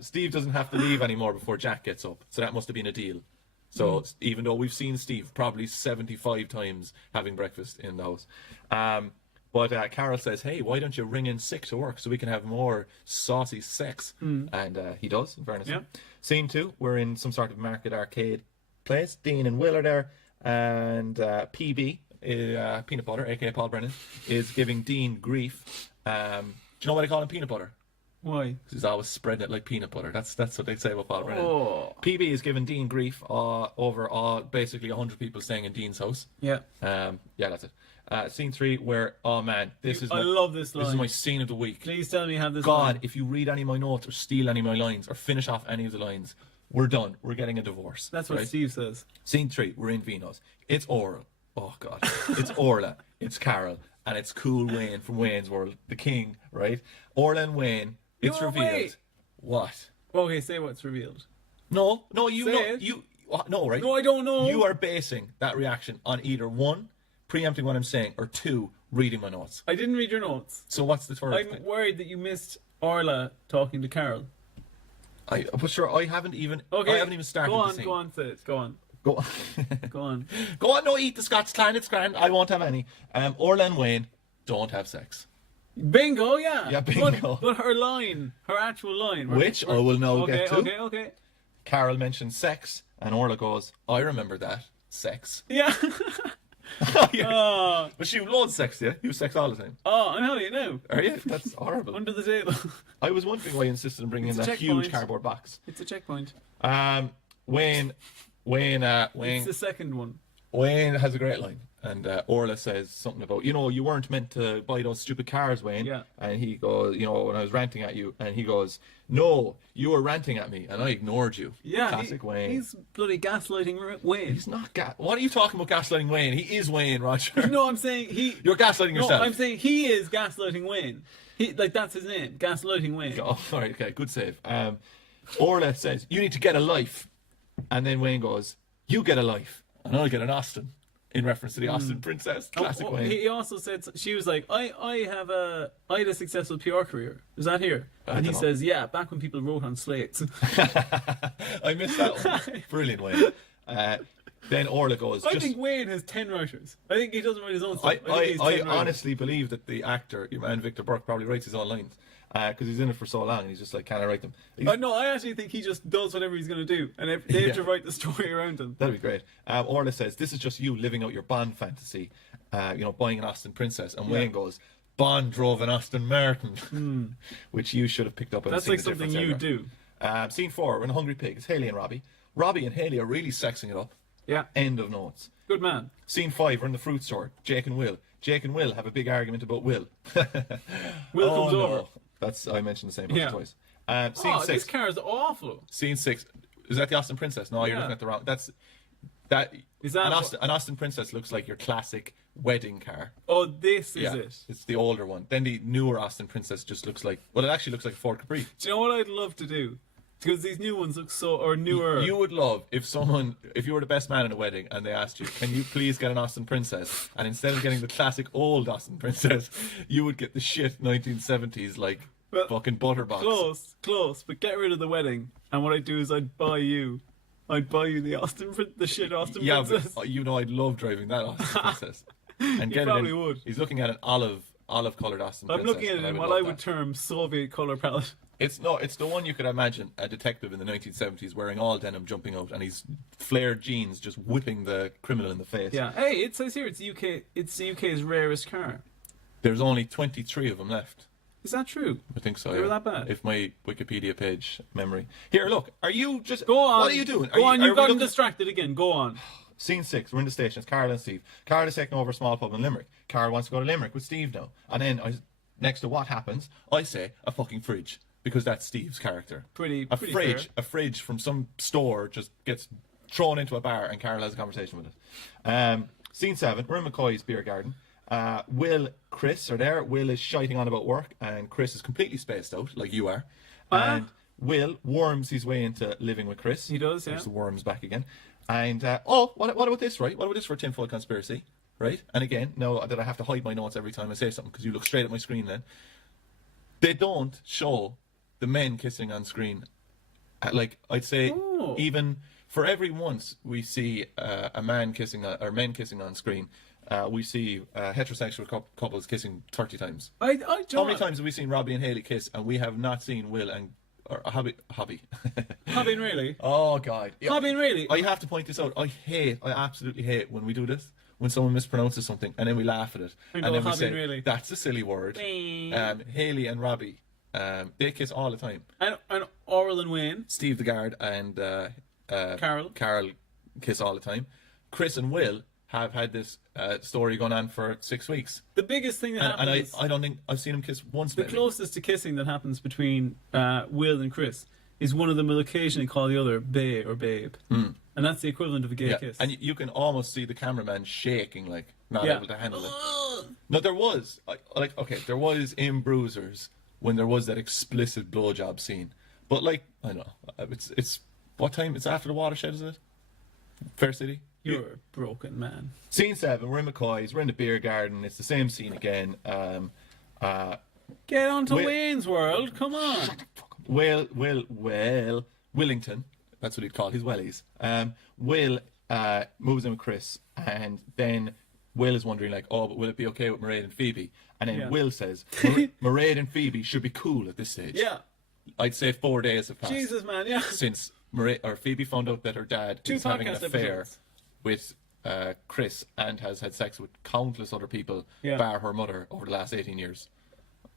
Steve doesn't have to leave anymore before Jack gets up. So that must have been a deal. So even though we've seen Steve probably 75 times having breakfast in the house. But Carol says, "Hey, why don't you ring in sick to work so we can have more saucy sex?" And he does, in fairness. Yeah. Scene 2, we're in some sort of market arcade place. Dean and Will are there. And PB, Peanut Butter, aka Paul Brennan, is giving Dean grief. Do you know why they call him Peanut Butter? Why? 'Cause he's always spreading it like peanut butter. That's what they say about Paul Brennan. Oh. PB is giving Dean grief over basically 100 people staying in Dean's house. Yeah. Yeah, that's it. Scene 3, where, oh man, I love this line. This is my scene of the week. Please tell me you have this God, line. if you read any of my notes or steal any of my lines or finish off any of the lines, we're done. We're getting a divorce. That's what right? Steve says. Scene 3, we're in Vino's. It's Oral. Oh God. It's Orla. It's Carol. And it's Cool Wayne from Wayne's World, the king, right? Orla and Wayne. It's No, revealed. wait. What? Okay, say what's revealed. No, you Say know, it. you no, right? No, I don't know. You are basing that reaction on either 1, preempting what I'm saying, or 2, reading my notes. I didn't read your notes. So what's the third I'm thing? worried that you missed Orla talking to Carol. But sure, I haven't even started Go the on, scene. go on, say it. Go on. Go on. Go on. Go on, no, eat the Scots clan, it's grand. I won't have any. Orla and Wayne don't have sex. Bingo, yeah. Yeah, bingo. But her line, her actual line. Which I will now get to. Okay. Carol mentions sex, and Orla goes, "I remember that. Sex." Yeah. Oh, But she loads sex, yeah? You sex all the time. I'm how you know. Are you? That's horrible. Under the table. I was wondering why you insisted on bringing It's in a that checkpoint. huge cardboard box. It's a checkpoint. Wayne It's the second one. Wayne has a great line, and Orla says something about, you weren't meant to buy those stupid cars, Wayne. Yeah. And he goes, when I was ranting at you, and he goes, "No, you were ranting at me, and I ignored you." Yeah. Classic Wayne. He's bloody gaslighting Wayne. He's not what are you talking about gaslighting Wayne? He is Wayne, Roger. No, I'm saying he. You're gaslighting No, yourself. I'm saying he is gaslighting Wayne. That's his name, gaslighting Wayne. Oh, all right, okay, good save. Orla says, "You need to get a life," and then Wayne goes, "You get a life, and I'll get an Austin," in reference to the Austin Princess. Classic Wayne. He also said she was like, I had a successful PR career. Is that here? And he dunno. says, yeah, back when people wrote on slates. I missed that one. Brilliant, Wayne. Then Orla goes. I think Wayne has 10 writers. I think he doesn't write his own stuff. I honestly believe that the actor, your man Victor Burke, probably writes his own lines. Because he's in it for so long, and he's just like, can I write them? No, I actually think he just does whatever he's going to do, and they have to write the story around him. That'd be great. Orla says, this is just you living out your Bond fantasy, buying an Austin Princess. And Wayne goes, Bond drove an Aston Martin, which you should have picked up. That's like something you do. Scene 4, we're in a Hungry Pig. It's Haley and Robbie. Robbie and Haley are really sexing it up. Yeah. End of notes. Good man. Scene 5, we're in the fruit store. Jake and Will. Jake and Will have a big argument about Will. Will comes over. I mentioned the same person twice. Scene 6. This car is awful. Scene 6. Is that the Austin Princess? No, you're looking at the wrong. Is that an Austin Princess looks like your classic wedding car. Oh, this is it. It's the older one. Then the newer Austin Princess just looks like, well, it actually looks like a Ford Capri. Do you know what I'd love to do? Because these new ones look newer. You would love if you were the best man in a wedding and they asked you, can you please get an Austin Princess? And instead of getting the classic old Austin Princess, you would get the shit 1970s, like, fucking butterbox. Close, but get rid of the wedding. And what I'd do is I'd buy you the shit Austin Princess. But I'd love driving that Austin Princess. And you probably would. He's looking at an olive coloured Austin Princess. I'm looking at it in what I would term Soviet colour palette. It's the one you could imagine a detective in the 1970s wearing all denim, jumping out, and he's flared jeans, just whipping the criminal in the face. Yeah. Hey, it says here it's the UK's rarest car. There's only 23 of them left. Is that true? I think so. They were that bad? If my Wikipedia page memory. Here, look. Are you just? Go on. What are you doing? You've gotten distracted again. Go on. Scene 6. We're in the station. It's Carl and Steve. Carl is taking over a small pub in Limerick. Carl wants to go to Limerick with Steve now. And then next to what happens, I say a fucking fridge. Because that's Steve's character. A fridge from some store just gets thrown into a bar and Carol has a conversation with it. Scene 7, we're in McCoy's beer garden. Will, Chris are there. Will is shiting on about work and Chris is completely spaced out, like you are. And Will worms his way into living with Chris. He does, yeah. There's the worms back again. And, what about this, right? What about this for a tinfoil conspiracy, right? And again, now that I have to hide my notes every time I say something because you look straight at my screen then. They don't show the men kissing on screen. Like, I'd say, even for every once we see a man kissing or men kissing on screen, we see heterosexual couples kissing 30 times. How many times have we seen Robbie and Haley kiss and we have not seen Will and Hobby? Hobby and really? Oh, God. Hobby and really? I have to point this out. I absolutely hate when we do this. When someone mispronounces something and then we laugh at it. And then we say, really? That's a silly word. Haley and Robbie. They kiss all the time. And Oral and Wayne. Steve the guard and Carol kiss all the time. Chris and Will have had this story going on for 6 weeks. The biggest thing that happens... And I don't think I've seen them kiss once. The closest to kissing that happens between Will and Chris is one of them will occasionally call the other bae or babe. And that's the equivalent of a gay kiss. And you can almost see the cameraman shaking, like, not able to handle it. No, there was in Bruisers when there was that explicit blowjob scene. But, like, I don't know. It's what time? It's after the watershed, is it? Fair City? You're a broken man. Scene 7, we're in McCoy's, we're in the beer garden, it's the same scene again. Get on to Wayne's World, come on. Willington, that's what he'd call his wellies. Will moves in with Chris, and then Will is wondering, like, but will it be okay with Mairead and Phoebe? And then Will says, Mairead and Phoebe should be cool at this stage. Yeah. I'd say 4 days have passed. Jesus, man, yeah. Since Phoebe found out that her dad is having an affair with Chris and has had sex with countless other people, bar her mother, over the last 18 years.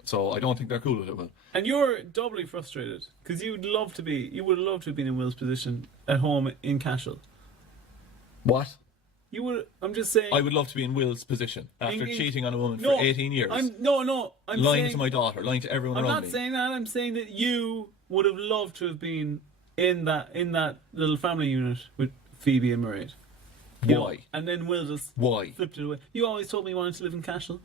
So I don't think they're cool with it, Will. And you're doubly frustrated because you would love to have been in Will's position at home in Cashel. What? You would. I'm just saying. I would love to be in Will's position after cheating on a woman for 18 years. I'm lying to my daughter, lying to everyone around me. I'm not saying that. I'm saying that you would have loved to have been in that little family unit with Phoebe and Mairead. Why? And then Will just flipped it away. You always told me you wanted to live in Cashel.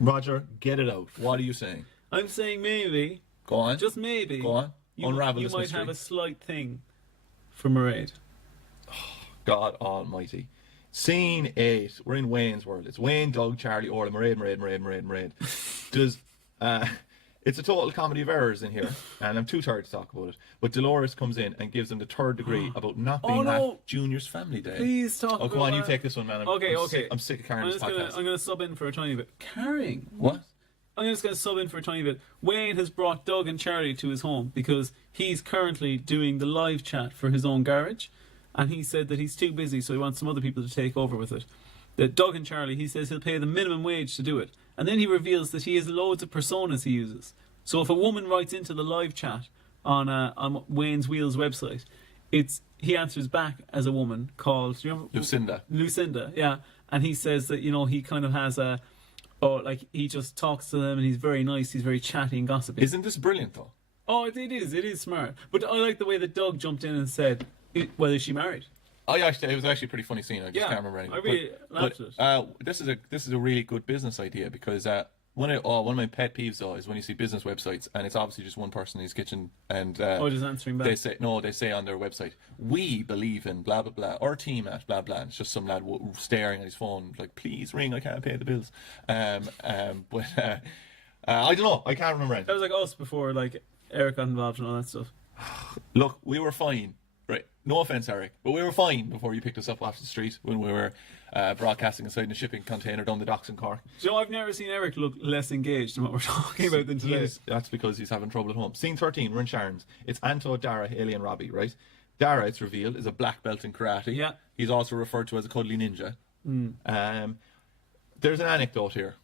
Roger, get it out. What are you saying? I'm saying maybe. Go on. Just maybe. Go on. Unravel this mystery. You might have a slight thing for Mairead. God almighty. Scene 8. We're in Wayne's World. It's Wayne, Doug, Charlie, Orla, Mairead. It's a total comedy of errors in here, and I'm too tired to talk about it. But Dolores comes in and gives them the third degree about not being at Junior's family day. Please talk about come on, you take this one, man. I'm sick of carrying this podcast. I'm going to sub in for a tiny bit. Carrying? What? I'm just going to sub in for a tiny bit. Wayne has brought Doug and Charlie to his home because he's currently doing the live chat for his own garage, and he said that he's too busy, so he wants some other people to take over with it. That Doug and Charlie, he says he'll pay the minimum wage to do it. And then he reveals that he has loads of personas he uses. So if a woman writes into the live chat on Wayne's Wheels website, he answers back as a woman called Lucinda. Lucinda, yeah. And he says that, he kind of has he just talks to them and he's very nice, he's very chatty and gossipy. Isn't this brilliant, though? Oh, it is smart. But I like the way that Doug jumped in and said, well, is she married? It was actually a pretty funny scene. I just can't remember anything. I really laughed at it. This is a really good business idea because one of my pet peeves though is when you see business websites and it's obviously just one person in his kitchen and just answering back. They say on their website, we believe in blah blah blah, our team at blah blah. And it's just some lad staring at his phone like, please ring, I can't pay the bills. I don't know, I can't remember anything. That was like us before like Eric got involved and all that stuff. Look, we were fine. Right, no offense, Eric, but we were fine before you picked us up off the street when we were broadcasting inside a shipping container down the docks in Cork. So I've never seen Eric look less engaged in what we're talking about than today. That's because he's having trouble at home. Scene 13, we're in Sharon's. It's Anto, Dara, Haley and Robbie, right? Dara, it's revealed, is a black belt in karate. Yeah. He's also referred to as a cuddly ninja. There's an anecdote here,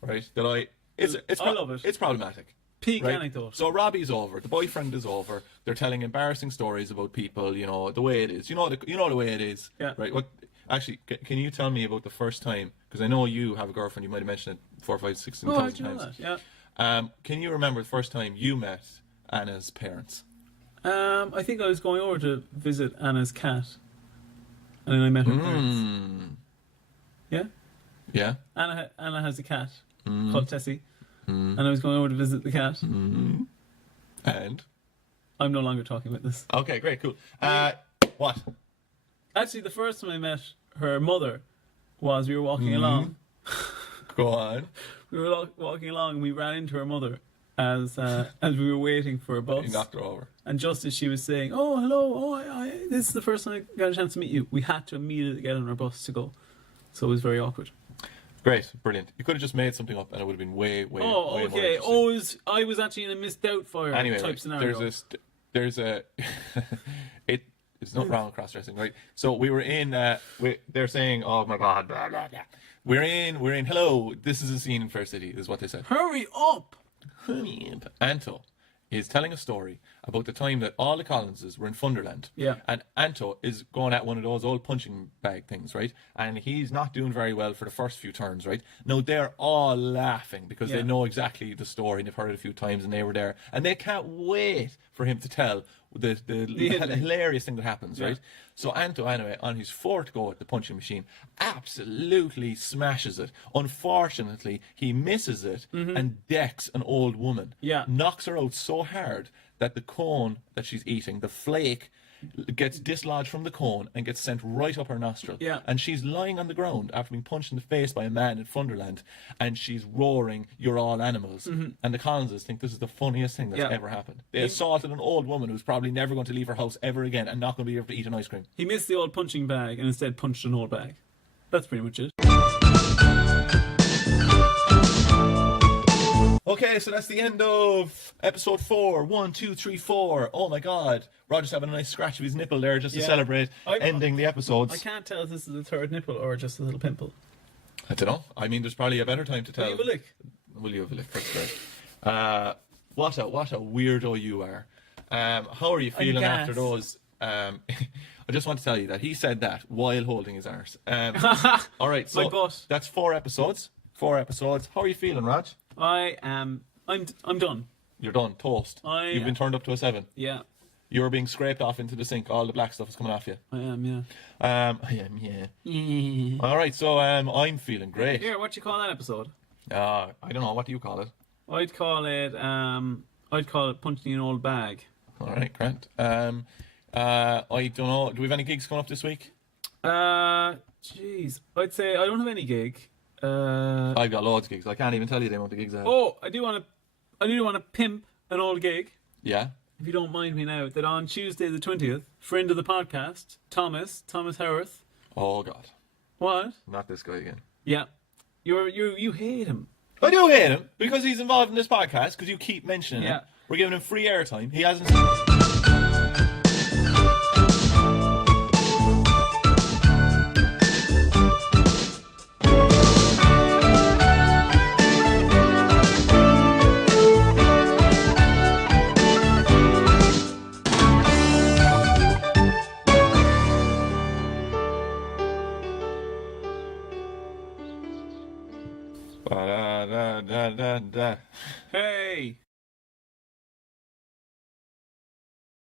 right? I love it. It's problematic. Peak anecdote. So Robbie's over. The boyfriend is over. They're telling embarrassing stories about people. The way it is. The way it is. Yeah. Right. Actually, can you tell me about the first time? Because I know you have a girlfriend. You might have mentioned it 4, 5, 6 times. That, yeah. Can you remember the first time you met Anna's parents? I think I was going over to visit Anna's cat, and then I met her parents. Yeah. Yeah. Anna has a cat called Tessie. And I was going over to visit the cat. And? I'm no longer talking about this. Okay, great, cool. What? Actually, the first time I met her mother was we were walking along. Go on. We were walking along and we ran into her mother as we were waiting for a bus. You knocked her over. And just as she was saying, "Oh, hello, this is the first time I got a chance to meet you," we had to immediately get on our bus to go. So it was very awkward. Great, brilliant. You could have just made something up and it would have been way okay. more interesting. I was actually in a Miss Doubtfire type scenario. It's not wrong with cross-dressing, right? So we were in, they're saying, oh my God, blah, blah, blah. We're in, hello, this is a scene in Fair City, is what they said. Hurry up! Anto is telling a story about the time that all the Collinses were in Funderland. Yeah. And Anto is going at one of those old punching bag things, right? And he's not doing very well for the first few turns, right? Now they're all laughing because they know exactly the story and they've heard it a few times and they were there. And they can't wait for him to tell the hilarious thing that happens, right? So Anto, anyway, on his fourth go at the punching machine, absolutely smashes it. Unfortunately, he misses it and decks an old woman. Yeah. Knocks her out so hard that the cone that she's eating, the flake, gets dislodged from the cone and gets sent right up her nostril. Yeah. And she's lying on the ground after being punched in the face by a man in Funderland, and she's roaring, "You're all animals." And the Collinses think this is the funniest thing that's ever happened. They assaulted an old woman who's probably never going to leave her house ever again and not going to be able to eat an ice cream. He missed the old punching bag and instead punched an old bag. That's pretty much it. Okay, so that's the end of episode 4. 1, 2, 3, 4. Oh my God. Roger's having a nice scratch of his nipple there just to celebrate ending the episodes. I can't tell if this is the third nipple or just a little pimple. I don't know. I mean, there's probably a better time to tell. Will you have a lick? Will you have a lick? That's great. What a weirdo you are. How are you feeling after those? I just want to tell you that he said that while holding his arse. All right, so my butt. That's 4 episodes. 4 episodes. How are you feeling, Raj? I'm done. You're done. Toast. You've been turned up to a 7. Yeah. You're being scraped off into the sink. All the black stuff is coming off you. I am, yeah. All right, so I'm feeling great. Here, what do you call that episode? I don't know. What do you call it? I'd call it punching an old bag. All right, Grant. I don't know. Do we have any gigs coming up this week? Jeez. I'd say I don't have any gig. I've got loads of gigs. I can't even tell you the amount of gigs I have. Oh, I do want to. I do want to pimp an old gig, Yeah. if you don't mind me now, that on Tuesday the 20th, friend of the podcast, Thomas Howarth. Oh God. What? Not this guy again. Yeah. You hate him. I do hate him because he's involved in this podcast because you keep mentioning Yeah. him. We're giving him free airtime. He hasn't. Da, da, da, da, da. Hey!